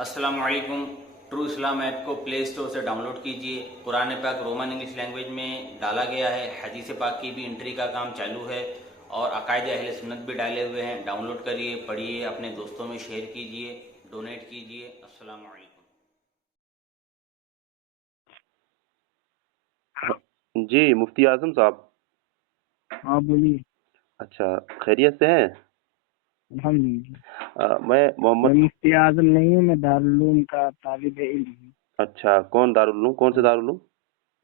अस्सलाम वालेकुम। ट्रू इस्लाम ऐप को प्ले स्टोर से डाउनलोड कीजिए। कुरान पाक रोमन इंग्लिश लैंग्वेज में डाला गया है। हदीस पाक की भी एंट्री का काम चालू है और अकायद अहले सुन्नत भी डाले हुए हैं। डाउनलोड करिए, पढ़िए, अपने दोस्तों में शेयर कीजिए, डोनेट कीजिए। अस्सलाम वालेकुम। जी मुफ्ती आजम साहब। हाँ बोलिए। अच्छा, खैरियत से हैं? अल्हम्दुलिल्लाह। मैं मैं मोहम्मद। मुफ्ती आजम नहीं हूँ, मैं दारुल उलूम का तालिब इल्म हूँ। अच्छा, कौन दारुल उलूम? कौन से दारुल उलूम?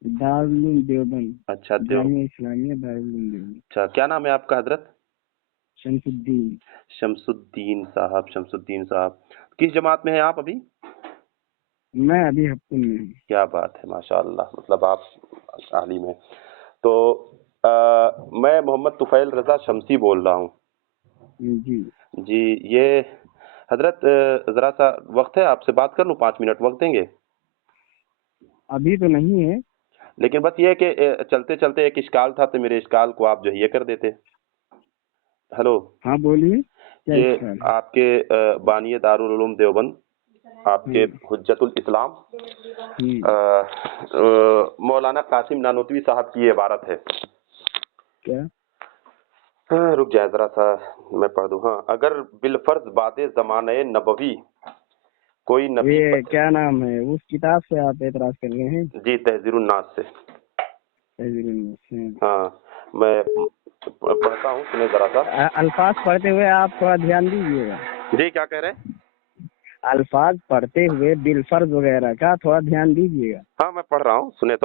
दारुल उलूम देवबंद। अच्छा जामिया इस्लामिया दारुल उलूम देवबंद। अच्छा, क्या नाम है आपका हजरत? शमसुद्दीन। शमसुद्दीन साहब। शमसुद्दीन साहब किस जमात में हैं आप अभी? मैं अभी हफ्ते में हूँ। क्या बात है, माशाअल्लाह, मतलब आप आलिम हैं। तो मैं मोहम्मद तुफैल रजा शमसी बोल रहा हूँ। जी जी, ये हजरत जरा सा वक्त है, आपसे बात कर लूँ? 5 मिनट वक्त देंगे? अभी तो नहीं है। लेकिन बस ये है कि चलते चलते एक इश्काल था, तो मेरे इश्काल को आप जो है ये कर देते। हेलो। हाँ बोलिए, क्या ये इश्काल है? आपके बानिय दारुल उलूम देवबंद, आपके हुज्जतुल इस्लाम मौलाना कासिम नानोतवी साहब की ये इबारत है। क्या? रुक जाए जरा सा, मैं पढ़ दूं। हाँ, अगर बिलफर्ज बादे जमाने नबवी कोई नबी ये क्या नाम है उस किताब से आप एतराज कर रहे हैं? जी, तहजीरुन नास से। हाँ, मैं पढ़ता हूँ, सुने जरा सा। अल्फाज पढ़ते हुए आप थोड़ा ध्यान दीजिएगा। जी, क्या कह रहे हैं? अल्फाज पढ़ते हुए बिलफर्ज वगैरह का थोड़ा ध्यान दीजिएगा। हाँ, मैं पढ़ रहा हूँ, सुने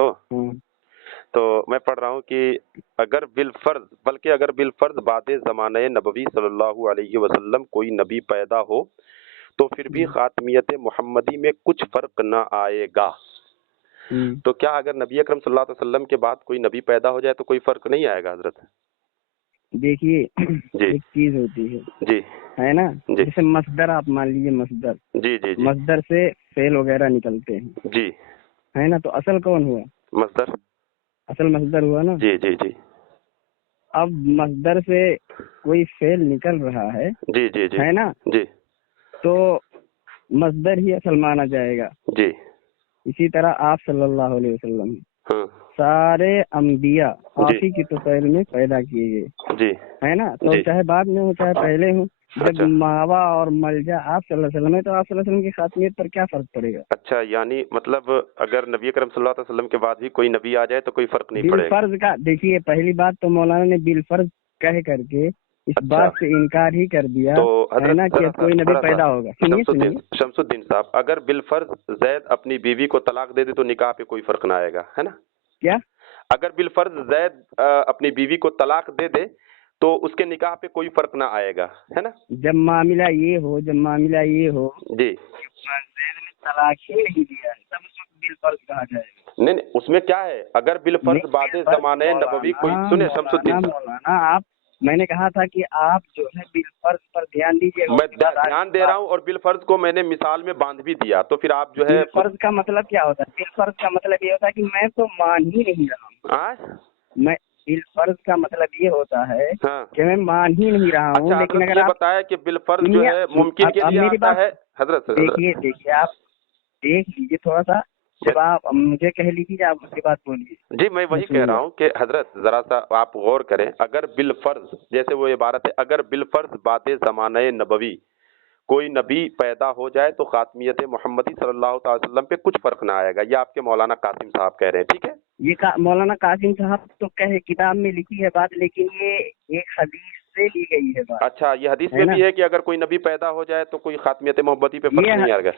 तो मैं पढ़ रहा हूँ कि अगर बिलफर्ज बादे ज़माने नबवी सल्लल्लाहु अलैहि वसल्लम कोई नबी पैदा हो तो फिर भी खातमियत मोहम्मदी में कुछ फर्क न आएगा। तो क्या अगर नबी अकरम सल्लल्लाहु अलैहि वसल्लम के बाद कोई नबी पैदा हो जाए तो कोई फर्क नहीं आएगा हजरत? देखिए, जी एक चीज होती है, जी, है ना, जी जैसे मसदर आप मान लीजिए, मसदर जी जी जी मसदर से फेल वगैरह निकलते हैं, जी, है ना, तो असल कौन हुआ? मसदर। असल मसदर हुआ ना। जी जी जी अब मसदर से कोई फेल निकल रहा है, जी जी जी, है ना, जी तो मसदर ही असल माना जाएगा। जी। इसी तरह आप सल्लल्लाहु अलैहि वसल्लम हाँ सारे अंबिया आप जी ही की तुफैल में पैदा किए गए, जी है ना, तो जी। चाहे बाद में हो चाहे पहले हो, जब अच्छा मावा और मलजा आप सल्लल्लाहु अलैहि वसल्लम है तो आप सल्लल्लाहु अलैहि वसल्लम की खातिमियत पर क्या फर्क पड़ेगा? अच्छा, यानी मतलब अगर नबी अकरम सल्लल्लाहु अलैहि वसल्लम के बाद भी कोई नबी आ जाए तो कोई फर्क नहीं पड़ेगा? बिलफर्ज का देखिए, पहली बात तो मौलाना ने बिलफर्ज कह करके इस अच्छा, बात से इनकार ही कर दिया, तो है ना, कि कोई नबी पैदा होगा। सुनिए सुनिए, शमसुद्दीन साहब, अगर बिलफर्ज जैद अपनी बीवी को तलाक दे दे तो निकाह पे कोई फर्क ना आएगा, है ना? क्या? अगर बिलफर्ज जैद अपनी बीवी को तलाक दे दे तो उसके निकाह पे कोई फर्क ना आएगा, है ना? जब मामला ये हो जी। जैद ने तलाक ही नहीं दिया है तब उसको बिलफर्ज कहा जाएगा। नहीं, उसमें क्या है, अगर बिलफर्ज बादे जमाने नबवी कोई, सुने शमसुद्दीन साहब, मौलाना आप, मैंने कहा था कि आप जो है बिलफर्ज पर ध्यान दीजिएगा। मैं ध्यान दे रहा हूँ और बिलफर्ज को मैंने मिसाल में बांध भी दिया, तो फिर आप जो है बिलफर्ज का मतलब क्या होता है? बिलफर्ज का मतलब ये होता है कि मैं तो मान ही नहीं रहा हूँ। मैं बिलफर्ज का मतलब ये होता है हाँ। कि मैं मान ही नहीं रहा हूँ। अच्छा, लेकिन अगर ये आप बताया कि बिलफर्ज जो है मुमकिन के लिए मेरी आता बात है हजरत। देखिए आप देख लीजिए थोड़ा सा, जब आप मुझे कह लीजिए, आप उसके बाद बोलिए। जी, मैं वही कह रहा हूँ कि हजरत जरा सा आप गौर करें, अगर बिलफर्ज, जैसे वो इबारत है, अगर बिलफर्ज बादे ज़माने नबवी कोई नबी पैदा हो जाए तो खातमियत मोहम्मदी सल्लल्लाहु अलैहि वसल्लम पे कुछ फर्क ना आएगा। ये आपके मौलाना कासिम साहब कह रहे हैं, ठीक है? ये मौलाना कासिम साहब तो कहे किताब में लिखी है बात, लेकिन ये एक हदीस से ली गई है बात। अच्छा, ये हदीस में भी है कि अगर कोई नबी पैदा हो जाए तो कोई खातमियत मोहम्मदी पे फर्क नहीं आएगा।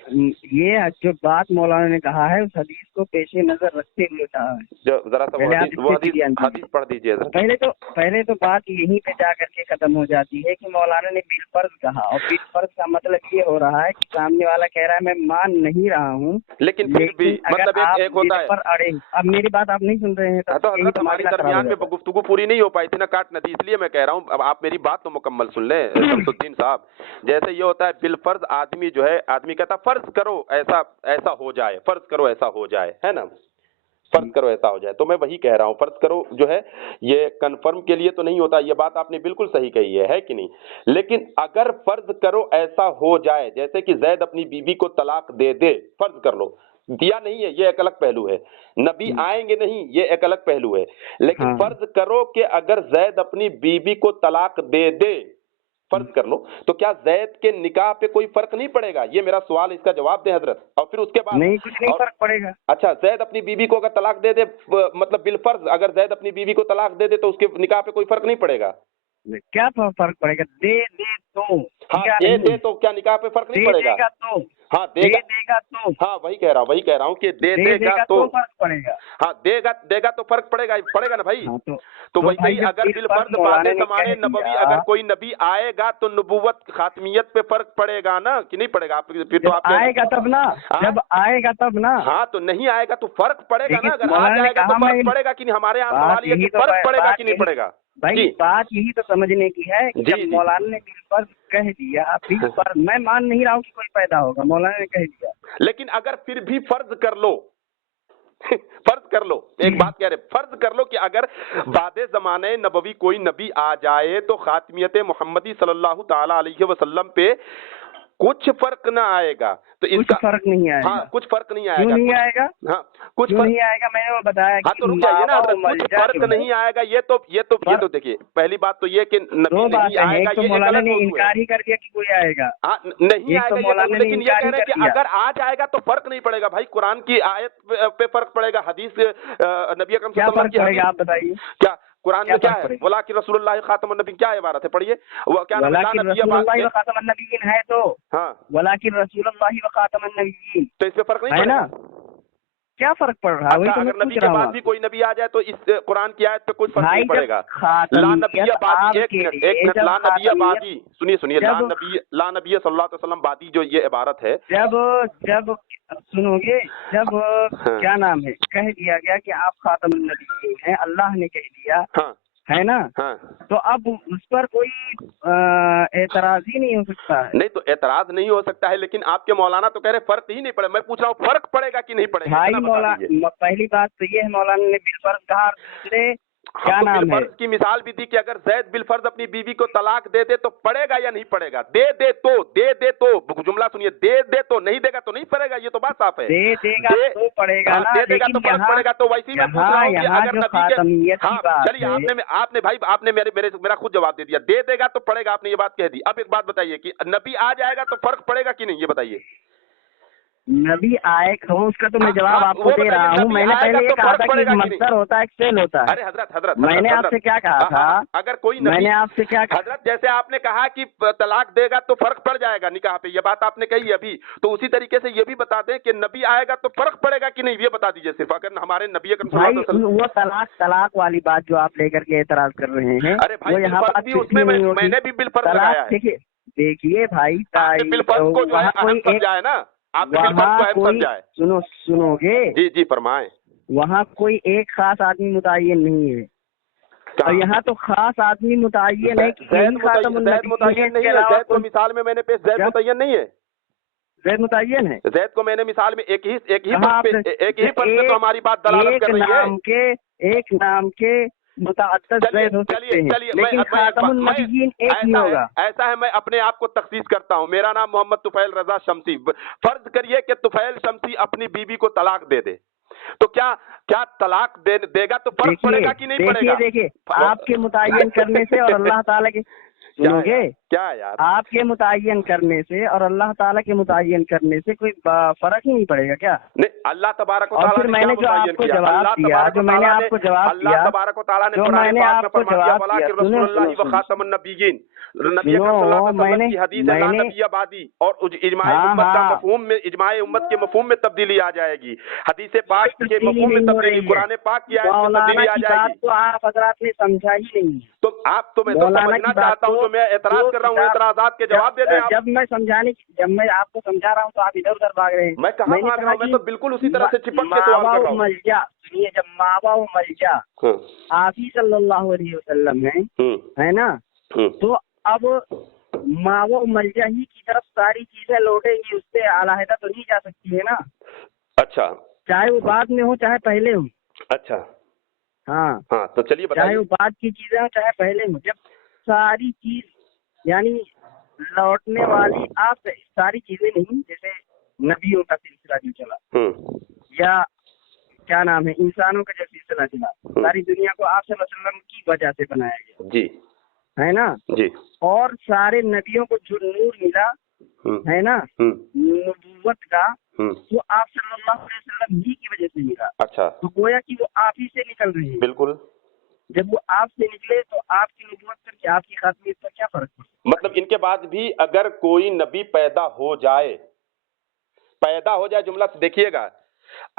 ये जो बात मौलाना ने कहा है उस हदीस को पेशे नजर रखते हुए कहा है। जो जरा सा वो हदीस पढ़ दीजिए। पहले तो बात यहीं पे जा करके खत्म हो जाती है कि मौलाना ने बिलफर्ज कहा, और बिलफर्ज का मतलब ये हो रहा है कि सामने वाला कह रहा है मैं मान नहीं रहा हूँ, लेकिन फिर भी मतलब एक होता है। अरे अब मेरी बात आप नहीं सुन रहे हैं, तो हजरत हमारी दरमियान में गुफ्तगू पूरी नहीं हो पाई थी ना, काट नदी, इसलिए मैं कह रहा हूँ अब आप मेरी बात तो मुकम्मल सुन ले शमसुद्दीन साहब। जैसे ये होता है बिलफर्ज, आदमी जो है, आदमी कहता फर्ज करो ऐसा ऐसा हो जाए, फर्ज करो ऐसा हो जाए, है ना? فرض کرو ایسا ہو جائے. تو میں وہی کہہ رہا ہوں فرض کرو جو ہے یہ کنفرم کے لیے تو نہیں ہوتا, یہ بات آپ نے بالکل صحیح کہی ہے کہ نہیں, لیکن اگر فرض کرو ایسا ہو جائے جیسے کہ زید اپنی بیوی کو طلاق دے دے, فرض کر لو دیا نہیں ہے یہ ایک الگ پہلو ہے, نبی آئیں گے نہیں یہ ایک الگ پہلو ہے, لیکن فرض کرو کہ اگر زید اپنی بیوی کو طلاق دے دے, فرض کر لو, تو کیا زید کے نکاح پہ کوئی فرق نہیں پڑے گا؟ یہ میرا سوال, اس کا جواب دیں حضرت. اور پھر اس کے بعد نہیں, کچھ نہیں فرق پڑے گا. اچھا, زید اپنی بیوی کو اگر طلاق دے دے, مطلب بالفرض اگر زید اپنی بیوی کو طلاق دے دے تو اس کے نکاح پہ کوئی فرق نہیں پڑے گا؟ کیا فرق پڑے گا؟ دے تو ہاں دے دے تو کیا نکاح پہ فرق نہیں پڑے گا؟ تو ہاں دے گا تو, ہاں وہی کہہ رہا ہوں کہ دے گا تو فرق پڑے گا. ہاں دے گا تو فرق پڑے گا نا بھائی. تو ویسے ہی اگر بالفرض بعد زمانے نبوی اگر کوئی نبی آئے گا تو نبوت خاتمیت پہ فرق پڑے گا نا کہ نہیں پڑے گا؟ پھر تو آپ آئے گا تب نا, جب آئے گا تب نا. ہاں تو نہیں آئے گا تو فرق پڑے گا نا, اگر آ جائے گا تو فرق پڑے گا کہ نہیں؟ ہمارے یہاں سوال یہ کہ فرق پڑے گا کہ نہیں پڑے گا بھائی؟ بات یہی تو سمجھنے کی ہے کہ جب مولانا نے بالفرض کہہ دیا, بالفرض میں مان نہیں رہا ہوں کہ کوئی پیدا ہوگا, مولانا نے کہہ دیا. لیکن اگر پھر بھی فرض کر لو ایک بات کہہ رہے, فرض کر لو کہ اگر بعد زمانے نبوی کوئی نبی آ جائے تو خاتمیت محمدی صلی اللہ تعالی علیہ وسلم پہ کچھ فرق نہ آئے گا, تو اس کا فرق نہیں آئے گا. ہاں کچھ فرق نہیں آئے گا. کیوں نہیں آئے گا؟ ہاں کچھ نہیں آئے گا, میں نے وہ بتایا. ہاں تو رک جائیے نا, کچھ فرق نہیں آئے گا. یہ تو دیکھیے, پہلی بات تو یہ کہ نبی نہیں آئے گا, یہ مولانا نے انکار ہی کر دیا کہ کوئی آئے گا. نہیں آئے گا, لیکن یہ کہہ رہے ہیں کہ اگر آ جائے گا تو فرق نہیں پڑے گا بھائی. قرآن کی آیت پہ فرق پڑے گا, حدیث نبی اکرم صلی اللہ علیہ وسلم کی حدیث, آپ بتائیے کیا قرآن میں کیا ہے؟ وَلَٰكِن رسول اللہ خاتم النبی, کیا عبارت ہے پڑھیے, وہ کیا وَلَٰكِن رسول اللہ خاتم النبیین ہے تو ہاں وَلَٰكِن رسول اللہ خاتم النبیین, تو اس پہ فرق نہیں ہے نا؟ کیا فرق پڑ رہا ہے؟ اگر نبی کے بعد بھی کوئی نبی آ جائے تو اس قرآن کی آیت پہ کوئی فرق نہیں پڑے گا. لا نبی بعدی, ایک منٹ, لا نبی بعدی, سنیے, لا نبی صلی اللہ علیہ وسلم بعدی جو یہ عبارت ہے, جب سنو گے, جب کیا نام ہے کہہ دیا گیا کہ آپ خاتم النبیین ہیں, اللہ نے کہہ دیا ہے نا, تو اب اس پر کوئی اعتراض ہی نہیں ہو سکتا ہے. نہیں تو اعتراض نہیں ہو سکتا ہے, لیکن آپ کے مولانا تو کہہ رہے فرق ہی نہیں پڑے. میں پوچھ رہا ہوں فرق پڑے گا کہ نہیں پڑے گا؟ بھائی مولانا, پہلی بات تو یہ ہے مولانا نے بالفرض کہا, دوسرے کیا نام ہے بالفرض کی مثال بھی دی کہ اگر زید بالفرض اپنی بیوی کو طلاق دے دے تو پڑے گا یا نہیں پڑے گا؟ دے دے تو جملہ سنیے, دے تو, نہیں دے گا تو نہیں پڑے گا, یہ تو بات صاف ہے. دے گا تو پڑے گا, دے دے گا تو فرق پڑے گا. تو ویسے ہی میں پوچھ رہا ہوں کہ اگر نبی کے, ہاں چلیے آپ نے بھائی آپ نے میرا خود جواب دے دیا, دے دے گا تو پڑے گا, آپ نے یہ بات کہہ دی. اب ایک بات بتائیے کہ نبی آ جائے گا تو فرق پڑے گا کہ نہیں, یہ بتائیے. نبی آئے گا, اس کا تو میں جواب آپ کو دے رہا ہوں. میں نے پہلے یہ کہا تھا کہ مصدر ہوتا ہے, ایک فعل ہوتا ہے. ارے حضرت میں نے آپ سے کیا کہا تھا, اگر کوئی میں نے آپ سے کیا کہا حضرت, جیسے آپ نے کہا کہ طلاق دے گا تو فرق پڑ جائے گا نکاح پہ, یہ بات آپ نے کہی ابھی, تو اسی طریقے سے یہ بھی بتا دیں کہ نبی آئے گا تو فرق پڑے گا کہ نہیں, یہ بتا دیجیے صرف. اگر ہمارے نبی وہ طلاق والی بات جو آپ لے کر کے اعتراض کر رہے ہیں, ارے بھائی اس میں میں نے بھی بالفرض لگایا ہے. دیکھیے بھائی, بالفرض کو جو ہے اہم سمجھا ہے نا, سنو گے, جی فرمائیں. وہاں کوئی ایک خاص آدمی متعین نہیں ہے, اور یہاں تو خاص آدمی متعین ہے. زید متعین نہیں ہے, زید کو مثال میں نے پیش, زید متعین نہیں ہے, زید متعین ہے. زید کو میں نے مثال میں ایک ہی پد پہ تو ہماری بات دلالت کر رہی ہے. ایک نام کے متعدد زید ہو سکتے ہیں, لیکن خاتم النبیین ایک ہی ہوگا. ایسا ہے, میں اپنے آپ کو تخصیص کرتا ہوں, میرا نام محمد طفیل رضا شمسی. فرض کریے کہ طفیل شمسی اپنی بیوی کو طلاق دے دے, تو کیا طلاق دے گا تو فرق پڑے گا کہ نہیں پڑے گا؟ دیکھیے آپ کے متعین کرنے سے اور اللہ تعالیٰ کے, سنو گے, کیا یار, آپ کے متعین کرنے سے اور اللہ تعالیٰ کے متعین کرنے سے کوئی فرق ہی نہیں پڑے گا کیا؟ نہیں, اللہ تبارک و تعالیٰ میں نے جو آپ کو جواب دیا, جو میں نے آپ کو جواب دیا, اللہ تبارک و تعالیٰ نے قرآن پاک میں فرمایا وَلَٰكِن رسول اللہ وخاتم النبیین, نبی اکرم صلی اللہ علیہ وسلم کی حدیث لا نبی بعدی, اور اجماع امت کا مفہوم میں, اجماع امت کے مفہوم میں تبدیلی آ جائے گی, حدیث پاک کے مفہوم میں تبدیلی, قرآن پاک کی آیت میں تبدیلی آ جائے گی. تو آپ حضرات نے سمجھا ہی نہیں. تو آپ تو میں تو سمجھنا چاہتا ہوں, جو میں اعتراض کر رہا ہوں اعتراضات کے جواب دے دیں آپ. جب میں آپ کو سمجھا رہا ہوں تو آپ ادھر ادھر بھاگ رہے ہیں. میں کہاں بھاگ رہا ہوں, میں تو بالکل اسی طرح سے چپک کے سوال کر رہا ہوں. ملجا, سنیے, جب ماوا و ملجا آفی صلی اللہ علیہ وسلم ہے نا, تو اب ماوا و ملجا ہی کی طرف ساری چیزیں لوٹیں گی, اس سے علیحدہ تو نہیں جا سکتی ہے نا. اچھا, چاہے وہ بعد میں ہو چاہے پہلے ہو. अच्छा हाँ हाँ, तो चलिए चाहे बताइए। वो बाद की चीजें हो चाहे पहले हो, जब सारी चीज यानी लौटने वाली आप सारी चीजें नहीं, जैसे नबियों का सिलसिला जो चला या क्या नाम है इंसानों का जो सिलसिला चला, सारी दुनिया को आप सल्लल्लाहु अलैहि वसल्लम की वजह से बनाया गया जी है ना जी। और सारे नबियों को जो नूर मिला है ना नबूवत का, वो आप सल्लल्लाहु अलैहि वसल्लम ही की वजह से मिला। अच्छा, तो गोया कि वो आप ही से निकल रहे हैं। बिल्कुल। जब वो आप से निकले तो आपकी नबूवत पर क्या, आपकी खातमियत पर क्या फर्क पड़ता? मतलब इनके बाद भी अगर कोई नबी पैदा हो जाए, जुमला से देखिएगा,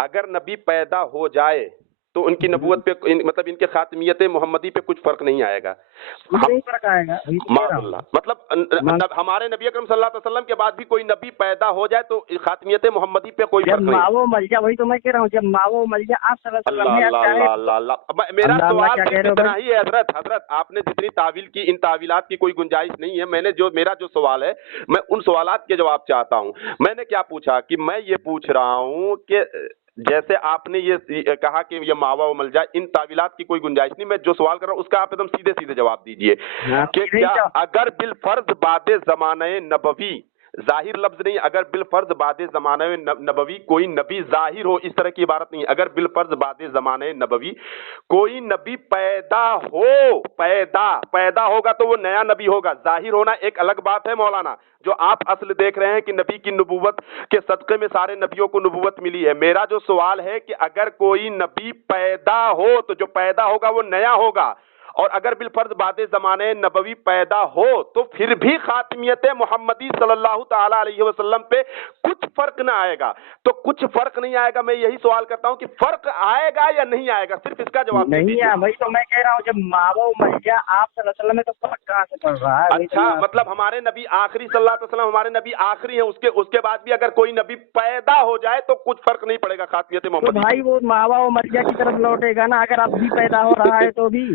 अगर नबी पैदा हो जाए तो उनकी नबूवत पे मतलब इनके खातमियत मोहम्मदी पे कुछ फर्क नहीं आएगा। नहीं फर्क आएगा, माशाअल्लाह। मतलब हमारे नबी अकरम सल्लल्लाहु अलैहि वसल्लम के बाद भी कोई नबी पैदा हो जाए तो खातमियत मोहम्मदी पे कोई फर्क नहीं। मावो मल जा, वही तो मैं कह रहा हूँ, जब मावो मल जा आप सल्लल्लाहु अलैहि वसल्लम। मेरा सवाल सिर्फ इतना ही है हजरत आपने जितनी तावील की, इन तावीलात की कोई गुंजाइश नहीं है। मेरा जो सवाल है, मैं उन सवालात के जवाब चाहता हूँ। मैंने क्या पूछा कि मैं ये पूछ रहा हूँ कि जैसे आपने ये कहा कि ये मावा व मलजा, इन तावीलात की कोई गुंजाइश नहीं। मैं जो सवाल कर रहा हूँ उसका आप एकदम सीधे सीधे जवाब दीजिए कि क्या अगर बिल फर्ज बादे ज़माने नबवी, जाहिर लफ्ज नहीं, अगर बिल फर्ज बादे ज़माने नबवी कोई नबी जाहिर हो, इस तरह की इबारत नहीं, अगर बिल फर्ज बादे ज़माने नबवी कोई नबी पैदा हो, पैदा होगा तो वो नया नबी होगा। जाहिर होना एक अलग बात है मौलाना, जो आप असल देख रहे हैं कि नबी की नबूवत के सदक़े में सारे नबियों को नबूवत मिली है। मेरा जो सवाल है कि अगर कोई नबी पैदा हो तो जो पैदा होगा वो नया होगा, और अगर बिलफर्ज बादे ज़माने नबवी पैदा हो तो फिर भी खातमियत मोहम्मदी सल्लल्लाहु ताला अलैहि वसल्लम पे कुछ फर्क ना आएगा। तो कुछ फर्क नहीं आएगा, मैं यही सवाल करता हूँ कि फर्क आएगा या नहीं आएगा, सिर्फ इसका जवाब नहीं है। वही तो मैं कह रहा हूँ, जब मावो मलजा आप सल्लल्लाहु अलैहि वसल्लम में तो फर्क कहाँ से पड़ रहा है? अच्छा, मतलब हमारे नबी आखिरी सल्लल्लाहु अलैहि वसल्लम, हमारे नबी आखिरी है, उसके बाद भी अगर कोई नबी पैदा हो जाए तो कुछ फर्क नहीं पड़ेगा खातमियत मोहम्मदी। तो भाई वो मावा व मलजा की तरफ लौटेगा ना, अगर अब भी पैदा हो रहा है तो भी।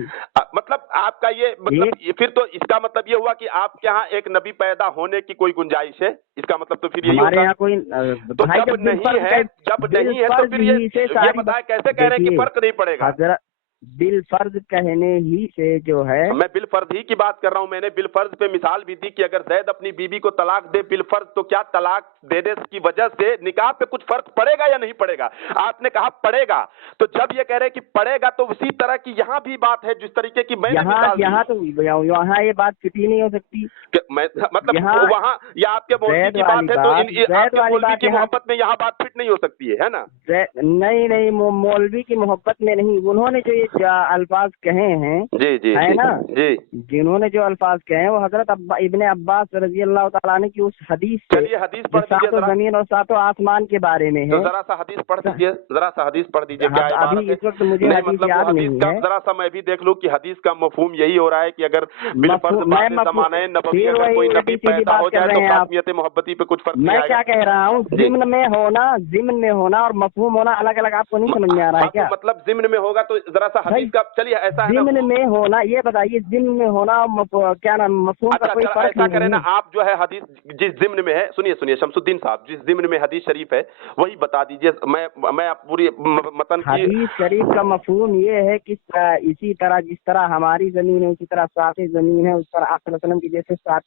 मतलब आपका ये मतलब फिर तो इसका मतलब ये हुआ कि आपके यहाँ एक नबी पैदा होने की कोई गुंजाइश है, इसका मतलब तो फिर यही हमारे यहाँ कोई तो जब नहीं है तो फिर ये बताए कैसे कह रहे हैं कि फर्क नहीं पड़ेगा? बिल फर्ज कहने ही से जो है, मैं बिल फर्ज ही की बात कर रहा हूँ। मैंने बिल फर्ज पे मिसाल भी दी कि अगर जैद अपनी बीबी को तलाक दे बिल फर्ज, तो क्या तलाक देने की वजह से निकाह पे कुछ फर्क पड़ेगा या नहीं पड़ेगा? आपने कहा पड़ेगा, तो जब ये कह रहे हैं कि पड़ेगा तो उसी तरह की यहाँ भी बात है जिस तरीके की मैंने यहाँ तो यहाँ ये बात फिट ही नहीं हो सकती। मतलब वहाँ या आपके मौलवी की बात है तो आपके मौलवी की मोहब्बत में यहाँ बात फिट नहीं हो सकती है ना? नहीं, मौलवी की मोहब्बत में नहीं, उन्होंने जो अल्फाज कहे हैं जी है ना जी, जिन्होंने जो अल्फाज कहे हैं वो हजरत इब्ने अब्बास रजी अल्लाह तआला अन्हु की उस हदीस से, चलिए हदीस पढ़ दीजिए, सातों जमीन और सातों आसमान के बारे में है। तो जरा सा हदीस पढ़ दीजिए, जरा सा हदीस पढ़ दीजिए। क्या अभी इस वक्त मुझे हदीस याद नहीं है, जरा सा मैं भी देख लूं कि हदीस का मफहूम यही हो रहा है कि अगर बिलफर्ज ज़माने नबवी अगर कोई नबी पैदा हो जाए तो खातमियत मोहब्बती पे कुछ फर्क नहीं आएगा। मैं क्या कह रहा हूँ, ज़िम्न में होना और मफहूम होना अलग अलग, आपको नहीं समझ में आ रहा है क्या? मतलब ज़िम्न में होगा तो जरा सा हदीस का, चलिए ऐसा है ज़िम्न में होना, ये बताइए ज़िम्न में होना क्या नाम मफहूम का कोई फर्क ऐसा करें ना, आप जो है हदीस जिस ज़िम्न में है, सुनिए शमसुद्दीन साहब, जिस ज़िम्न में हदीस शरीफ है वही बता दीजिए। मैं पूरी मतन की हदीस शरीफ का मफहूम ये है कि इसी तरह जिस तरह हमारी जमीन है उसी तरह सात जमीन है, उस पर आप सल्लल्लाहु अलैहि वसल्लम की जैसे सात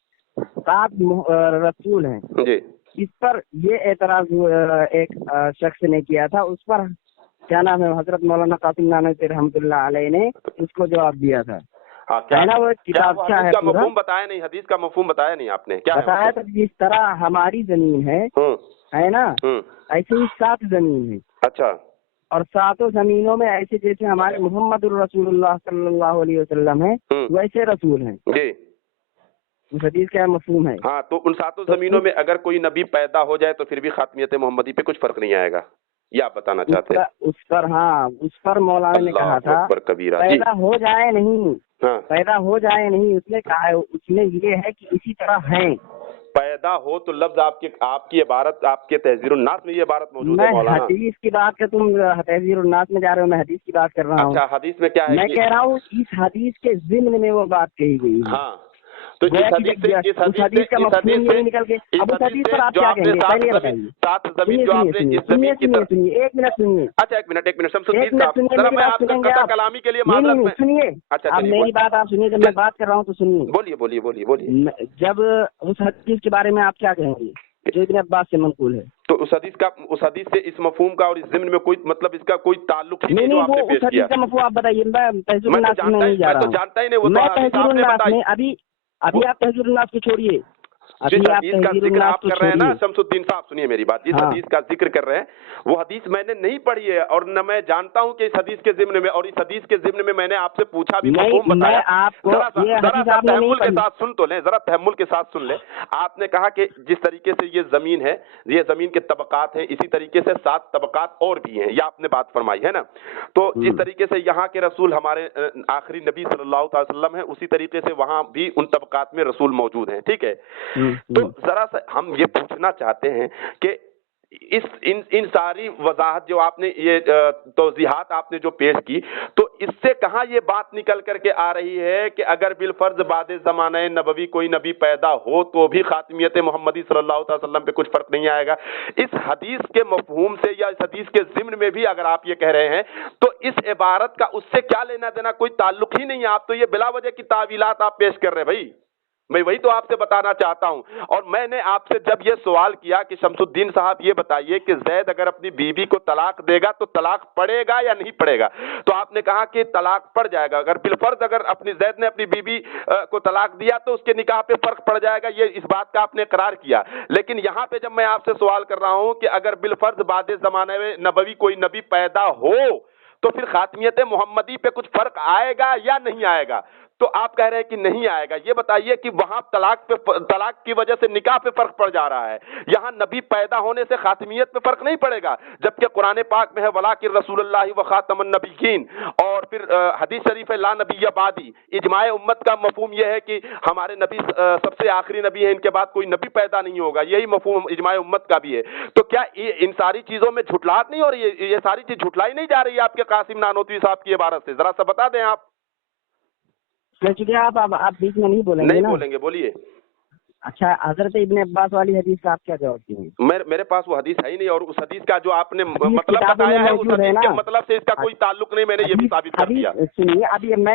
रसूल हैं जी। इस पर ये एतराज एक शख्स ने किया था, उस पर क्या नाम है हजरत मौलाना कासिम नानवी रहमतुल्लाह अलैह ने उसको जवाब दिया था। हाँ, क्या ना वो किताब क्या है, मफहूम बताया नहीं, हदीस का मफहूम बताया नहीं आपने, क्या बताया था? जिस तरह हमारी जमीन है ना, ऐसे ही सात जमीन है। अच्छा, और सातों जमीनों में ऐसे जैसे हमारे मोहम्मद रसूलुल्लाह सल्लल्लाहु अलैहि वसल्लम है वैसे रसूल हैं जी। उस हदीस का मफहूम है। हाँ, तो उन सातों जमीनों में अगर कोई नबी पैदा हो जाए तो फिर भी खातमियत मोहम्मदी पे कुछ फर्क नहीं आएगा, ये आप बताना चाहते हैं? उस पर मौलाना ने कहा था पैदा हो जाए नहीं, पैदा हो जाए नहीं, उसने कहा, उसमें ये है कि इसी तरह है। पैदा हो तो लफ्ज आपकी इबारत, आपके तहजीरुन नास में ये इबारत मौजूद है मौलाना। मैं हदीस की बात कर, तुम तहजीरुन नास में जा रहे हो, मैं हदीस की बात कर रहा हूँ। अच्छा, हदीस में क्या है? मैं कह रहा हूँ इस हदीस के ज़िम्न में वो बात कही गई है। हाँ, तो इस हदीस से निकल के अब उस हदीस पर आप क्या कहेंगे पहले बताइए। 7 जमीन जो आपने इस जमीन की तरफ, सुनिए, एक मिनट सुनिए। अच्छा एक मिनट शमसुद्दीन साहब, जरा मैं आपका कथा कलामी के लिए माजरत में सुनिए। अच्छा अब मेरी बात आप सुनिए, जब मैं बात कर रहा हूँ तो सुनिए। बोलिए। जब उस हदीस के बारे में आप क्या कहेंगे जो इब्न अब्बास से मनकूल है, तो उस हदीस से इस मफहूम का और इस ज़िम्न में कोई मतलब इसका कोई ताल्लुक ही नहीं जो आपने पेश किया। का मफहूम आप बताइए। मैं तहज़ीरुन नास में नहीं जा रहा हूँ, जानता ही नहीं वो, मैं तहज़ीरुन नास में अभी आप तहज़ीरुन नास को छोड़िए। जिस हदीस का जिक्र आप कर रहे हैं ना शमसुद्दीन साहब, सुनिए मेरी बात, जिस हदीस का जिक्र कर रहे हैं वो हदीस मैंने नहीं पढ़ी है और न मैं जानता हूं कि इस हदीस के ज़िम्न में, और इस हदीस के ज़िम्न में मैंने आपसे पूछा भी, मफ़हूम बताया। जरा तहम्मुल के साथ सुन तो लें, जरा तहम्मुल के साथ सुन लें। आपने कहा कि जिस तरीके से ये जमीन है, ये जमीन के तबकात हैं, इसी तरीके से 7 तबकात और भी हैं, ये आपने बात फरमाई है ना। तो जिस तरीके से यहाँ के रसूल हमारे आखिरी नबी सल्लल्लाहु अलैहि वसल्लम है, उसी तरीके से वहाँ भी उन तबकात में रसूल मौजूद हैं, ठीक है। तो जरा सा हम ये पूछना चाहते हैं कि इन सारी वजाहत जो आपने ये तौजीहात आपने जो पेश की, तो इससे कहाँ ये बात निकल करके आ रही है कि अगर बिलफर्ज बादे ज़माने नबवी कोई नबी पैदा हो तो भी खातिमियत मोहम्मदी सल्लल्लाहु अलैहि वसल्लम पे कुछ फर्क नहीं आएगा। इस हदीस के मफहूम से या इस हदीस के ज़िम्न में भी अगर आप ये कह रहे हैं तो इस इबारत का उससे क्या लेना देना, कोई ताल्लुक ही नहीं है। आप तो ये बिला वजह की तावीलात आप पेश कर रहे हैं भाई, मैं वही तो आपसे बताना चाहता हूं। और मैंने आपसे जब ये सवाल किया कि शमसुद्दीन साहब ये बताइए कि जैद अगर अपनी बीवी को तलाक देगा तो तलाक पड़ेगा या नहीं पड़ेगा, तो आपने कहा कि तलाक पड़ जाएगा। अगर बिलफर्ज अगर जैद ने अपनी बीवी को तलाक दिया तो उसके निकाह पे फर्क पड़ जाएगा, ये इस बात का आपने इकरार किया। लेकिन यहाँ पे जब मैं आपसे सवाल कर रहा हूं कि अगर बिलफर्ज बादे ज़माने में नबवी कोई नबी पैदा हो तो फिर खातिमियत मोहम्मदी पे कुछ फर्क आएगा या नहीं आएगा, तो आप कह रहे हैं कि नहीं आएगा। ये बताइए कि वहां तलाक की वजह से निकाह पे फर्क पड़ जा रहा है, यहाँ नबी पैदा होने से खातिमियत पे फर्क नहीं पड़ेगा, जबकि कुरान पाक में है वलाकिन रसूलुल्लाह व खातमुन नबिय्यीन, और फिर हदीस शरीफ है ला नबिय्य बादी। इजमाए उम्मत का मफहूम यह है कि हमारे नबी सबसे आखिरी नबी है, इनके बाद कोई नबी पैदा नहीं होगा, यही मफहूम इजमाए उम्मत का भी है। तो क्या इन सारी चीजों में झुटलाहट नहीं हो रही है? ये सारी चीज झुटलाई नहीं जा रही है आपके कासिम नानोतवी साहब की इबारत से? जरा सा बता दें आप। आप बीच में नहीं बोलेंगे? नहीं बोलेंगे, बोलिए। अच्छा, हजरत इब्न अब्बास वाली हदीस का आप क्या जवाब देंगे? मेरे पास वो हदीस है ही नहीं, और उस हदीस का जो आपने मतलब बताया है उस हदीस के मतलब से इसका कोई ताल्लुक नहीं, मैंने ये भी साबित कर दिया। सुनिए, अभी मैं